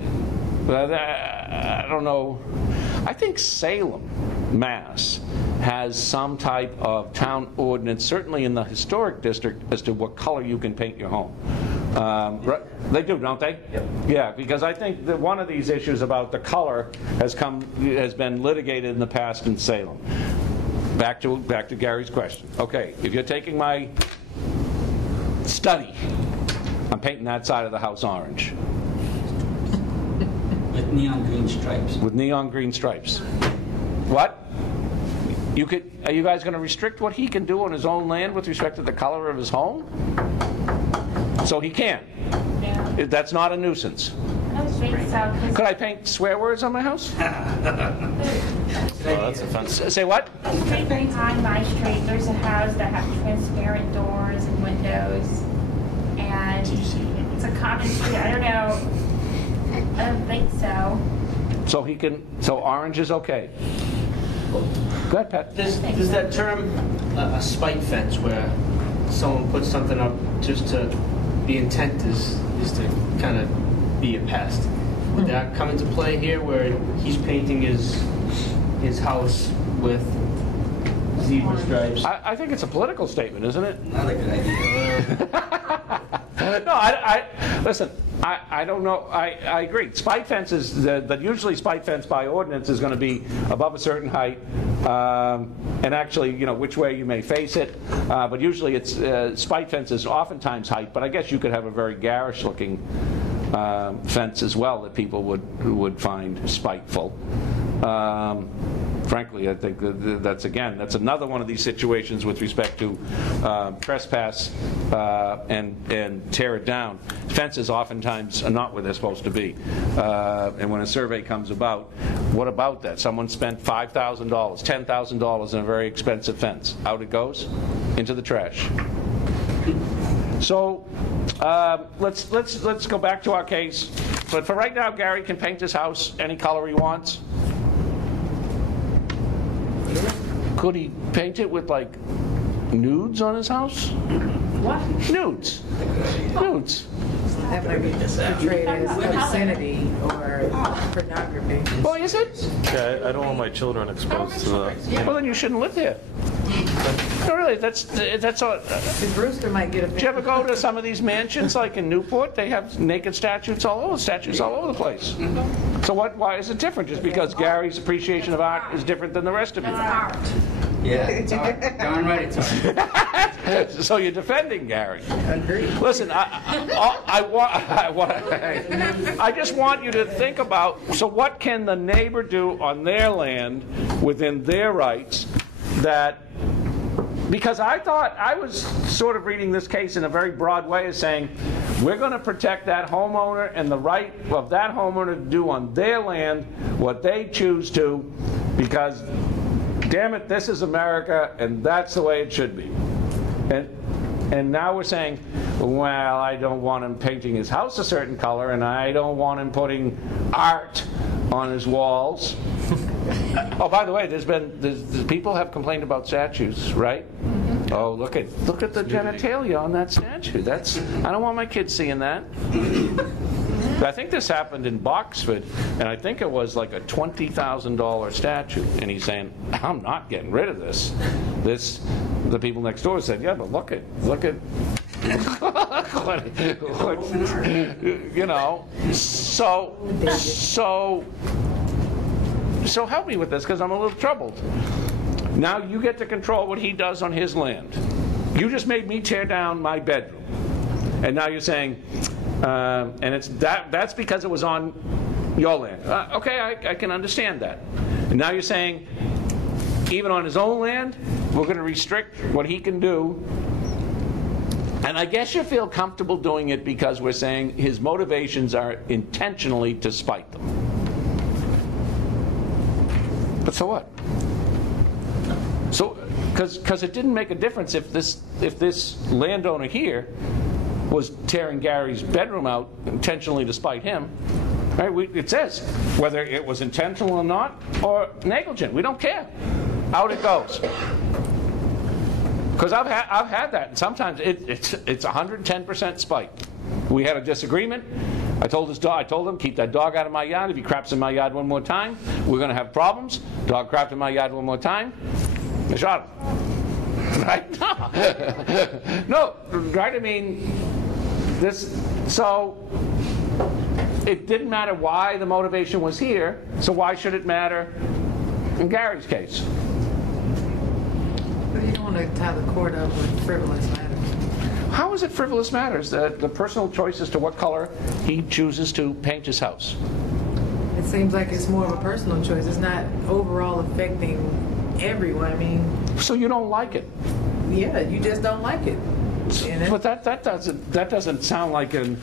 I don't know, I think Salem, Mass, has some type of town ordinance, certainly in the historic district, as to what color you can paint your home. They do, don't they? Yep. Yeah, because I think that one of these issues about the color has been litigated in the past in Salem. Back to Gary's question. Okay, if you're taking my study. I'm painting that side of the house orange With neon green stripes. with neon green stripes. What? Are you guys going to restrict what he can do on his own land with respect to the color of his home? So he can. Yeah. That's not a nuisance. I don't think so, 'cause Could I paint swear words on my house? That's offensive. Say what? right behind my street, there's a house that has transparent doors and windows, and it's a common street. I don't know. I don't think so. So he can. So orange is okay. Go ahead, Pat. There's that term, a spike fence, where someone puts something up just to, the intent is to kind of be a pest. Would that come into play here, where he's painting his house with zebra stripes? I think it's a political statement, isn't it? Not a good idea. No, listen. I don't know. I agree. Spike fences. That usually spike fence by ordinance is going to be above a certain height, and actually, which way you may face it. But usually, it's spike fence is oftentimes height. But I guess you could have a very garish-looking fence as well that people would find spiteful. Frankly, I think that's another one of these situations with respect to trespass and tear it down. Fences oftentimes are not where they're supposed to be. And when a survey comes about, what about that? Someone spent $5,000, $10,000 in a very expensive fence. Out it goes, into the trash. So let's go back to our case. But for right now, Gary can paint his house any color he wants. Could he paint it with like nudes on his house? What? Nudes. Nudes. That might be portrayed as obscenity or pornography. Well, is it? Yeah, I don't want my children exposed to that. Well, then you shouldn't live there. No, really, that's all. The rooster might get a. Did you ever go to some of these mansions, like in Newport? They have naked statues all over the place. So why is it different? Just because Gary's appreciation of art is different than the rest of you? Art. Yeah, it's art. Darn right it's art. So you're defending Gary. Agreed. Listen, I just want you to think about, so what can the neighbor do on their land within their rights that, because I thought, I was sort of reading this case in a very broad way as saying, we're going to protect that homeowner and the right of that homeowner to do on their land what they choose to, because damn it, this is America, and that's the way it should be. And now we're saying, well, I don't want him painting his house a certain color, and I don't want him putting art on his walls. Oh, by the way, there's people have complained about statues, right? Mm-hmm. Oh, look at the genitalia on that statue. I don't want my kids seeing that. I think this happened in Boxford, and I think it was like a $20,000 statue. And he's saying, I'm not getting rid of this. The people next door said, yeah, but look at what So help me with this, because I'm a little troubled. Now you get to control what he does on his land. You just made me tear down my bedroom, and now you're saying, and that's because it was on your land. Okay, I can understand that. And now you're saying, even on his own land, we're going to restrict what he can do. And I guess you feel comfortable doing it because we're saying his motivations are intentionally to spite them. But so what? So, because it didn't make a difference if this landowner here was tearing Gary's bedroom out intentionally to spite him. Right? It says whether it was intentional or not, or negligent. We don't care. Out it goes. Because I've had that, and sometimes it's 110% spite. We had a disagreement. I told him, keep that dog out of my yard. If he craps in my yard one more time, we're going to have problems. Dog crapped in my yard one more time. I shot him. Right? No, right? I mean, so it didn't matter why the motivation was here, so why should it matter in Gary's case? But you don't want to tie the court up with frivolous matters. How is it frivolous matters? The personal choice as to what color he chooses to paint his house. It seems like it's more of a personal choice. It's not overall affecting everyone. I mean, So you don't like it? yeah, you just don't like it. And But that doesn't sound like a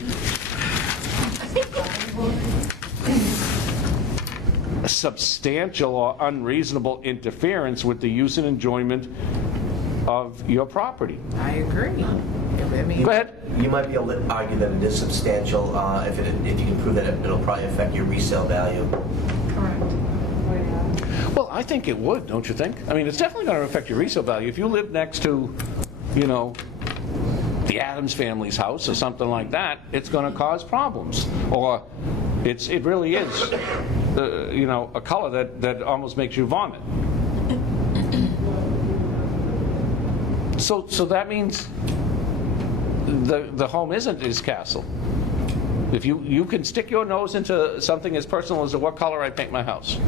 substantial or unreasonable interference with the use and enjoyment of your property. I agree. I mean, Go ahead. You might be able to argue that it is substantial if you can prove that it'll probably affect your resale value. Well, I think it would, don't you think? I mean, it's definitely going to affect your resale value. If you live next to, you know, the Addams family's house or something like that, it's going to cause problems. Or it really is, you know, a color that almost makes you vomit. So that means the home isn't his castle. If you can stick your nose into something as personal as what color I paint my house.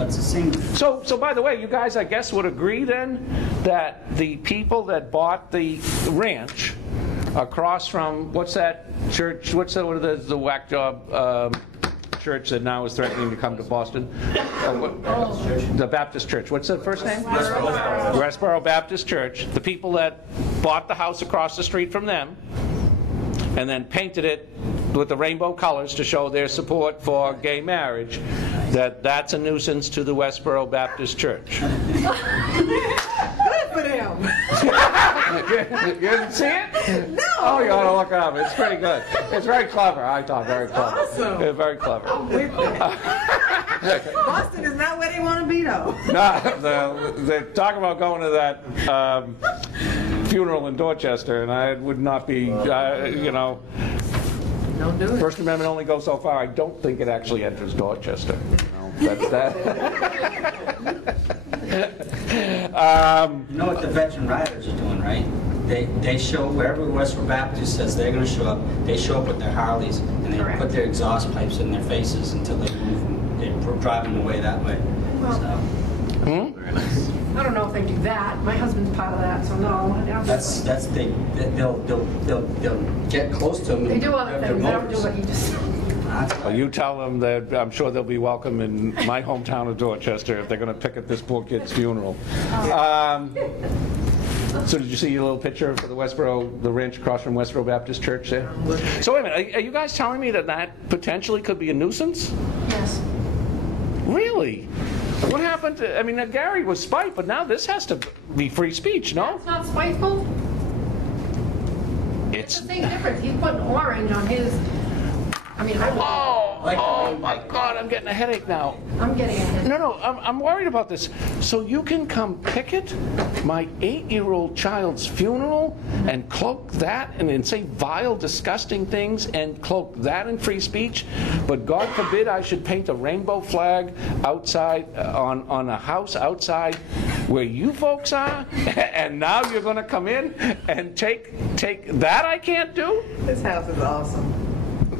It's the same. So by the way, you guys, I guess, would agree then that the people that bought the ranch across from, what's that church? What are the whack job church that now is threatening to come to Boston? The Baptist Church. What's the first name? Westboro Baptist Church. The people that bought the house across the street from them and then painted it with the rainbow colors to show their support for gay marriage, that's a nuisance to the Westboro Baptist Church. good for them. You didn't see it? No. Oh, you ought to look it up. It's pretty good. It's very clever. I thought very clever. Awesome. It's very clever. I'm with that. Boston is not where they want to be, though. No, they talk about going to that funeral in Dorchester, and I would not be, you know. Don't do it. First Amendment only goes so far. I don't think it actually enters Dorchester. No, that's that. You know what the veteran riders are doing, right? They show, wherever Westboro Baptist says they're going to show up, they show up with their Harleys, and they put their exhaust pipes in their faces until they move, they're driving away that way. So. I don't know if they do that. My husband's part of that, so no. They'll get close to them. They do other their things. They don't do motors. what you just said. Well, you tell them that I'm sure they'll be welcome in my hometown of Dorchester if they're going to pick at this poor kid's funeral. So did you see your little picture for the ranch across from Westboro Baptist Church there? So wait a minute, are you guys telling me that potentially could be a nuisance? Yes. Really? What happened to, I mean, Gary was spite, but now this has to be free speech, no? It's not spiteful. It's the same difference. He's putting orange on his. I mean, Oh my God, I'm getting a headache now. I'm getting a headache. No, I'm worried about this. So you can come picket my 8-year-old child's funeral and cloak that and say vile, disgusting things and cloak that in free speech, but God forbid I should paint a rainbow flag outside on a house outside where you folks are, and now you're going to come in and take that I can't do? This house is awesome.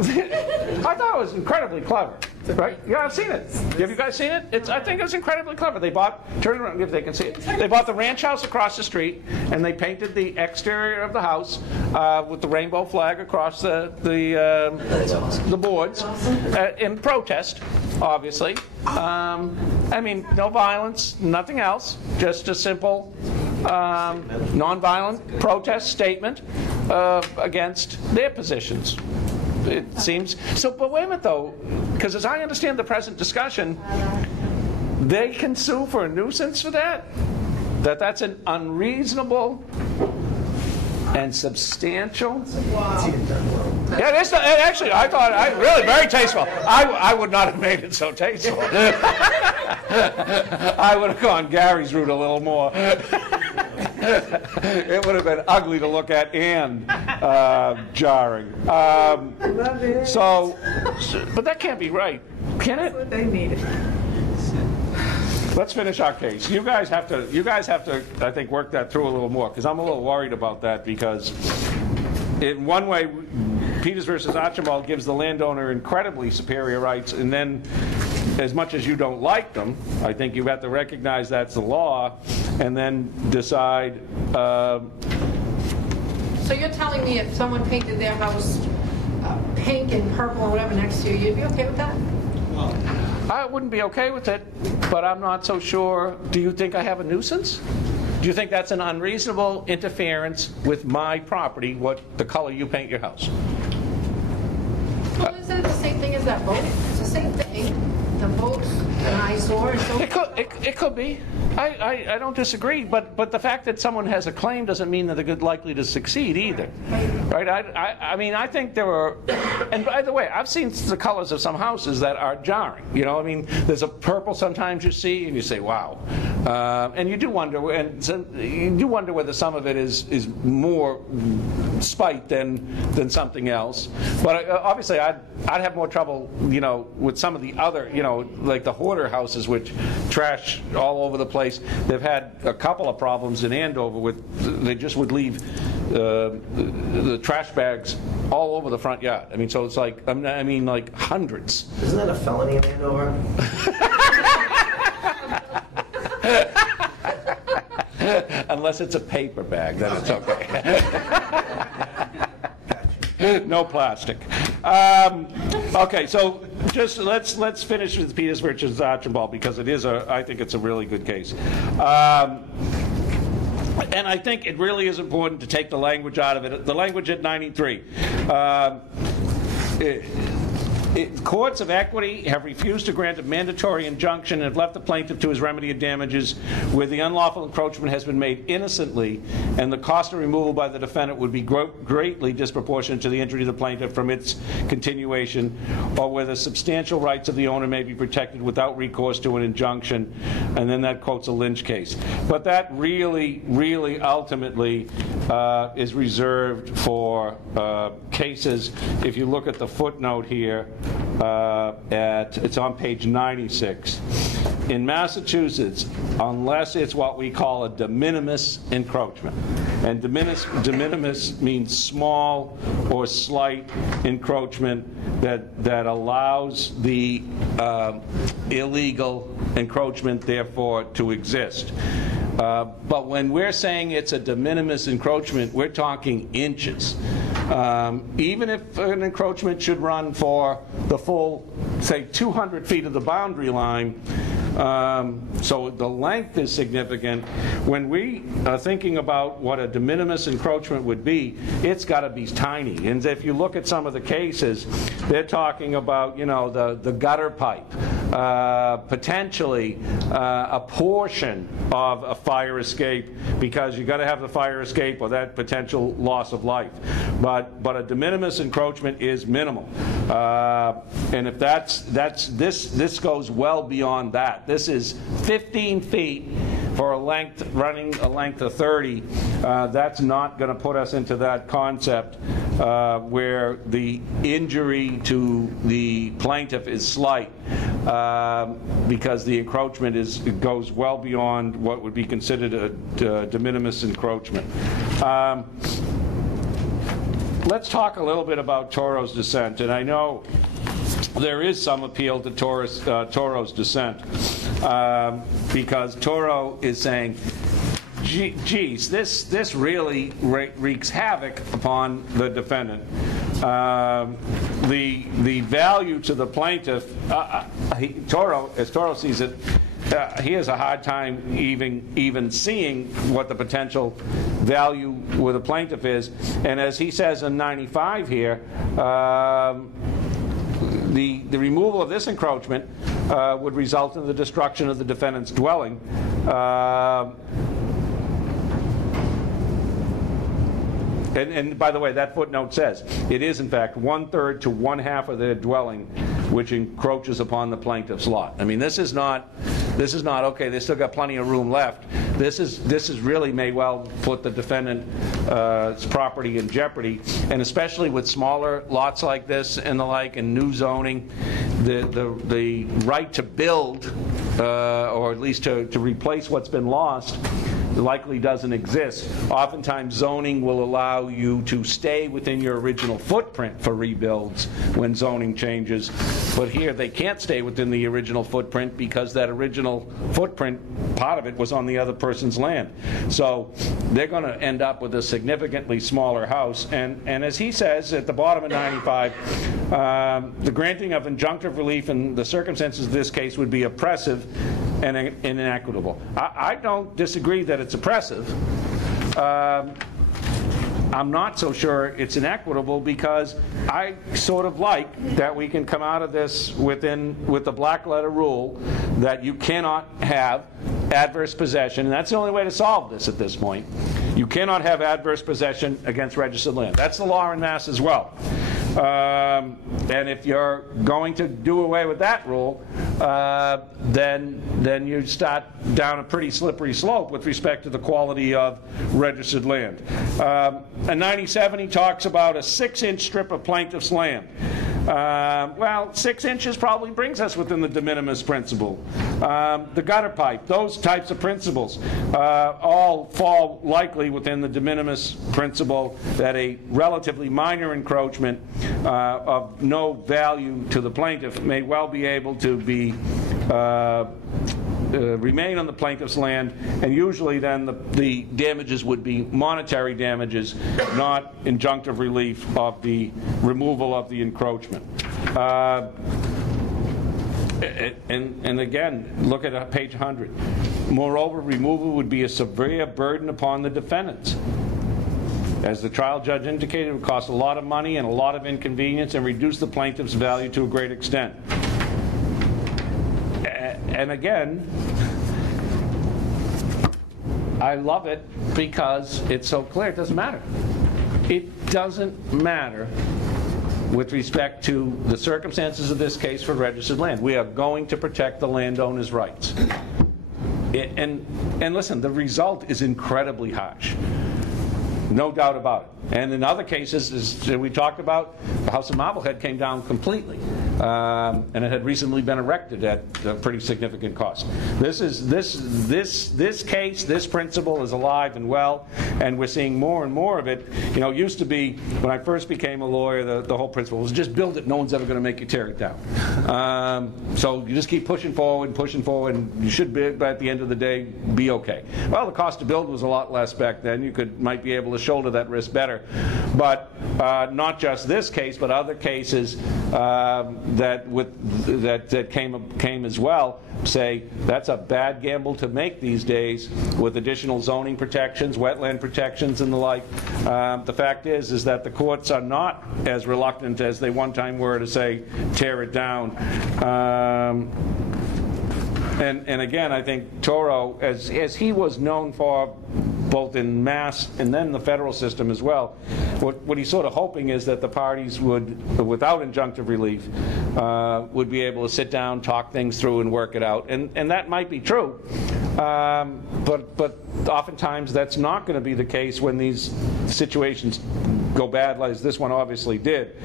I thought it was incredibly clever. Right? Yeah, I've seen it. Have you guys seen it? I think it's incredibly clever. They bought, turn around if they can see it. They bought the ranch house across the street, and they painted the exterior of the house with the rainbow flag across the boards in protest, obviously. I mean, no violence, nothing else, just a simple nonviolent protest statement against their positions. It seems so, but wait a minute though, because as I understand the present discussion, they can sue for a nuisance for that. That's an unreasonable and substantial. Wow. Yeah, it is. Actually, I thought really very tasteful. I would not have made it so tasteful. I would have gone Gary's route a little more. It would have been ugly to look at and jarring. But that can't be right, can it? That's what they needed. Let's finish our case. You guys have to, I think, work that through a little more, because I'm a little worried about that, because in one way, Peters versus Archibald gives the landowner incredibly superior rights, and then as much as you don't like them, I think you have to recognize that's the law, and then decide. So you're telling me if someone painted their house pink and purple or whatever next to you, you'd be okay with that? I wouldn't be okay with it, but I'm not so sure. Do you think I have a nuisance? Do you think that's an unreasonable interference with my property, what the color you paint your house? Well, isn't it the same thing as that boat? It's the same thing. The boat's an eyesore and so It could be. I don't disagree, but the fact that someone has a claim doesn't mean that they're likely to succeed either. Right? I mean, I think there are, and by the way, I've seen the colors of some houses that are jarring. You know, I mean, there's a purple sometimes you see, and you say, wow. And you do wonder, whether some of it is more spite than something else. But obviously, I'd have more trouble, you know, with some of the other, you know, like the hoarder houses, which trash all over the place. They've had a couple of problems in Andover with they just would leave the trash bags all over the front yard. I mean, so it's like I mean, like hundreds. Isn't that a felony in Andover? Unless it's a paper bag, then it's okay. No plastic. Okay, so just let's finish with Peters versus Archibald, because it is I think it's a really good case. And I think it really is important to take the language out of it. The language at 93. Courts of equity have refused to grant a mandatory injunction and have left the plaintiff to his remedy of damages where the unlawful encroachment has been made innocently and the cost of removal by the defendant would be greatly disproportionate to the injury to the plaintiff from its continuation, or where the substantial rights of the owner may be protected without recourse to an injunction. And then that quotes a Lynch case. But that really, really ultimately is reserved for cases. If you look at the footnote here, it's on page 96. In Massachusetts, unless it's what we call a de minimis encroachment, and de minimis means small or slight encroachment that allows the illegal encroachment, therefore, to exist. But when we're saying it's a de minimis encroachment, we're talking inches. Even if an encroachment should run for the full, say, 200 feet of the boundary line, so the length is significant. When we are thinking about what a de minimis encroachment would be, it's got to be tiny. And if you look at some of the cases, they're talking about, you know, the gutter pipe, potentially a portion of a fire escape, because you've got to have the fire escape or that potential loss of life. But a de minimis encroachment is minimal, and if this goes well beyond that. This is 15 feet for running a length of 30. That's not going to put us into that concept where the injury to the plaintiff is slight, because the encroachment goes well beyond what would be considered a de minimis encroachment. Let's talk a little bit about Toro's dissent, and I know there is some appeal to Toro's dissent, because Toro is saying, geez, this really wreaks havoc upon the defendant. The value to the plaintiff, as Toro sees it, he has a hard time even seeing what the potential value with a plaintiff is. And as he says in 95 here, the removal of this encroachment would result in the destruction of the defendant's dwelling. And by the way, that footnote says it is in fact 1/3 to 1/2 of their dwelling which encroaches upon the plaintiff's lot. I mean, this is not okay. They still got plenty of room left. This is really may well put the defendant's property in jeopardy, and especially with smaller lots like this and the like, and new zoning, the right to build, or at least to replace what's been lost, likely doesn't exist. Oftentimes zoning will allow you to stay within your original footprint for rebuilds when zoning changes, but here they can't stay within the original footprint because that original footprint, part of it was on the other person's land. So they're going to end up with a significantly smaller house, and as he says at the bottom of 95, the granting of injunctive relief in the circumstances of this case would be oppressive and inequitable. I don't disagree that it's oppressive. I'm not so sure it's inequitable because I sort of like that we can come out of this with the black letter rule that you cannot have adverse possession, and that's the only way to solve this at this point. You cannot have adverse possession against registered land. That's the law in Mass as well. And if you're going to do away with that rule, then you start down a pretty slippery slope with respect to the quality of registered land. In 97, he talks about a 6-inch strip of plaintiff's land. Well, 6 inches probably brings us within the de minimis principle. The gutter pipe, those types of principles all fall likely within the de minimis principle that a relatively minor encroachment of no value to the plaintiff may well be able to be remain on the plaintiff's land, and usually then the damages would be monetary damages, not injunctive relief of the removal of the encroachment. And again, look at page 100. Moreover, removal would be a severe burden upon the defendants. As the trial judge indicated, it would cost a lot of money and a lot of inconvenience and reduce the plaintiff's value to a great extent. And again, I love it because it's so clear. It doesn't matter. It doesn't matter with respect to the circumstances of this case for registered land. We are going to protect the landowner's rights. And listen, the result is incredibly harsh. No doubt about it. And in other cases, as we talked about, the House of Marblehead came down completely. And it had recently been erected at a pretty significant cost. This case, this principle is alive and well, and we're seeing more and more of it. You know, it used to be, when I first became a lawyer, the whole principle was just build it, no one's ever going to make you tear it down. So you just keep pushing forward, and you should be, at the end of the day, be okay. Well, the cost to build was a lot less back then. You might be able to shoulder that risk better. But not just this case, but other cases that came as well, say that's a bad gamble to make these days with additional zoning protections, wetland protections, and the like. The fact is that the courts are not as reluctant as they one time were to say tear it down. And again, I think Toro, as he was known for both in Mass and then the federal system as well, what he's sort of hoping is that the parties would, without injunctive relief, would be able to sit down, talk things through, and work it out. And that might be true, but oftentimes that's not going to be the case when these situations go bad, as this one obviously did.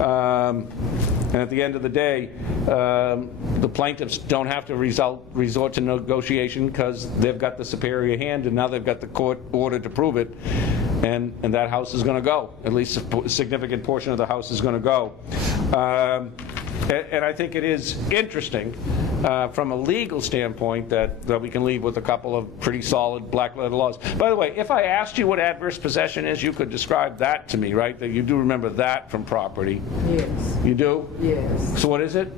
And at the end of the day, the plaintiffs don't have to resort to negotiation because they've got the superior hand, and now they've got the court order to prove it, and that house is going to go. At least a significant portion of the house is going to go. And I think it is interesting from a legal standpoint that we can leave with a couple of pretty solid black letter laws. By the way, if I asked you what adverse possession is, you could describe that to me, right? That you do remember that from property. Yes. You do? Yes. So what is it?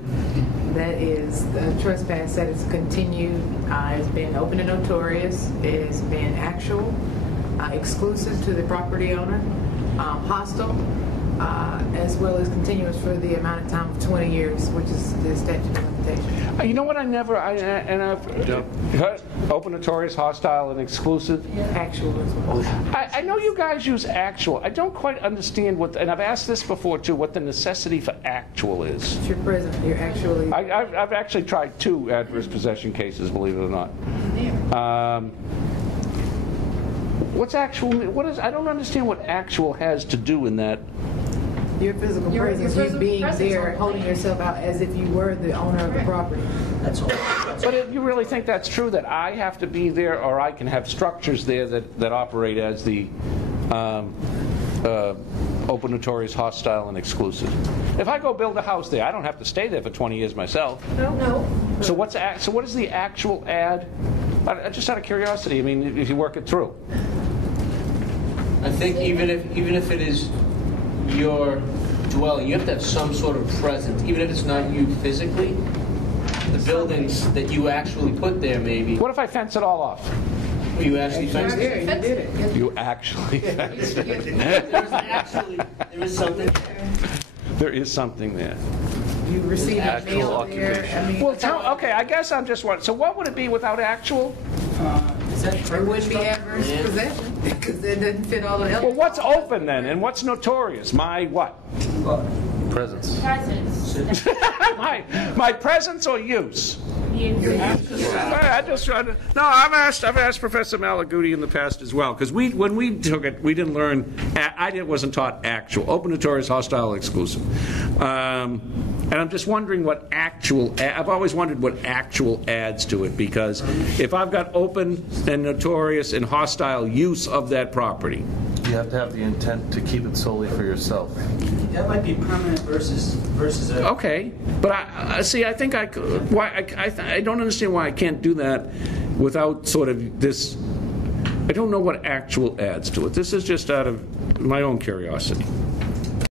That is the trespass that is continued. It's been open and notorious. It's been actual, exclusive to the property owner, hostile, as well as continuous for the amount of time of 20 years, which is the statute of limitations. You know what? I've heard open, notorious, hostile, and exclusive. Actual as well. I know you guys use actual. I don't quite understand what, and I've asked this before too, what the necessity for actual is. You're present. You're actually. I've actually tried 2 adverse possession cases, believe it or not. What's actual? What is? I don't understand what actual has to do in that. Your physical Your presence, physical you being presence there, on the holding plan. yourself out as if you were the owner of the property. That's all. But you really think that's true, that I have to be there, or I can have structures there that operate as the open, notorious, hostile, and exclusive? If I go build a house there, I don't have to stay there for 20 years myself. No. So what is the actual ad? Just out of curiosity, I mean, if you work it through. I think even if it is your dwelling, you have to have some sort of presence, even if it's not you physically. The buildings that you actually put there, maybe. What if I fence it all off? You actually fenced There, it. you did it. You actually fence it. There is something. There is something there. You receive a Actual mail there. occupation. I mean, Well, okay, I guess I'm just wondering. So what would it be without actual? Is that it wouldn't be adverse Yeah. possession because it doesn't fit all the Well, elements. what's open then, and what's notorious? My what? Presence. Presence. my presence or use? You. I just no. I've asked Professor Malaguti in the past as well, because when we took it, we didn't learn. Wasn't taught actual, open, notorious, hostile, exclusive. And I'm just wondering what actual. I've always wondered what actual adds to it, because if I've got open and notorious and hostile use of that property, You have to have the intent to keep it solely for yourself. That might be permanent versus a... okay. But I see. I think I could. Why? I don't understand why I can't do that without sort of this. I don't know what actual adds to it. This is just out of my own curiosity.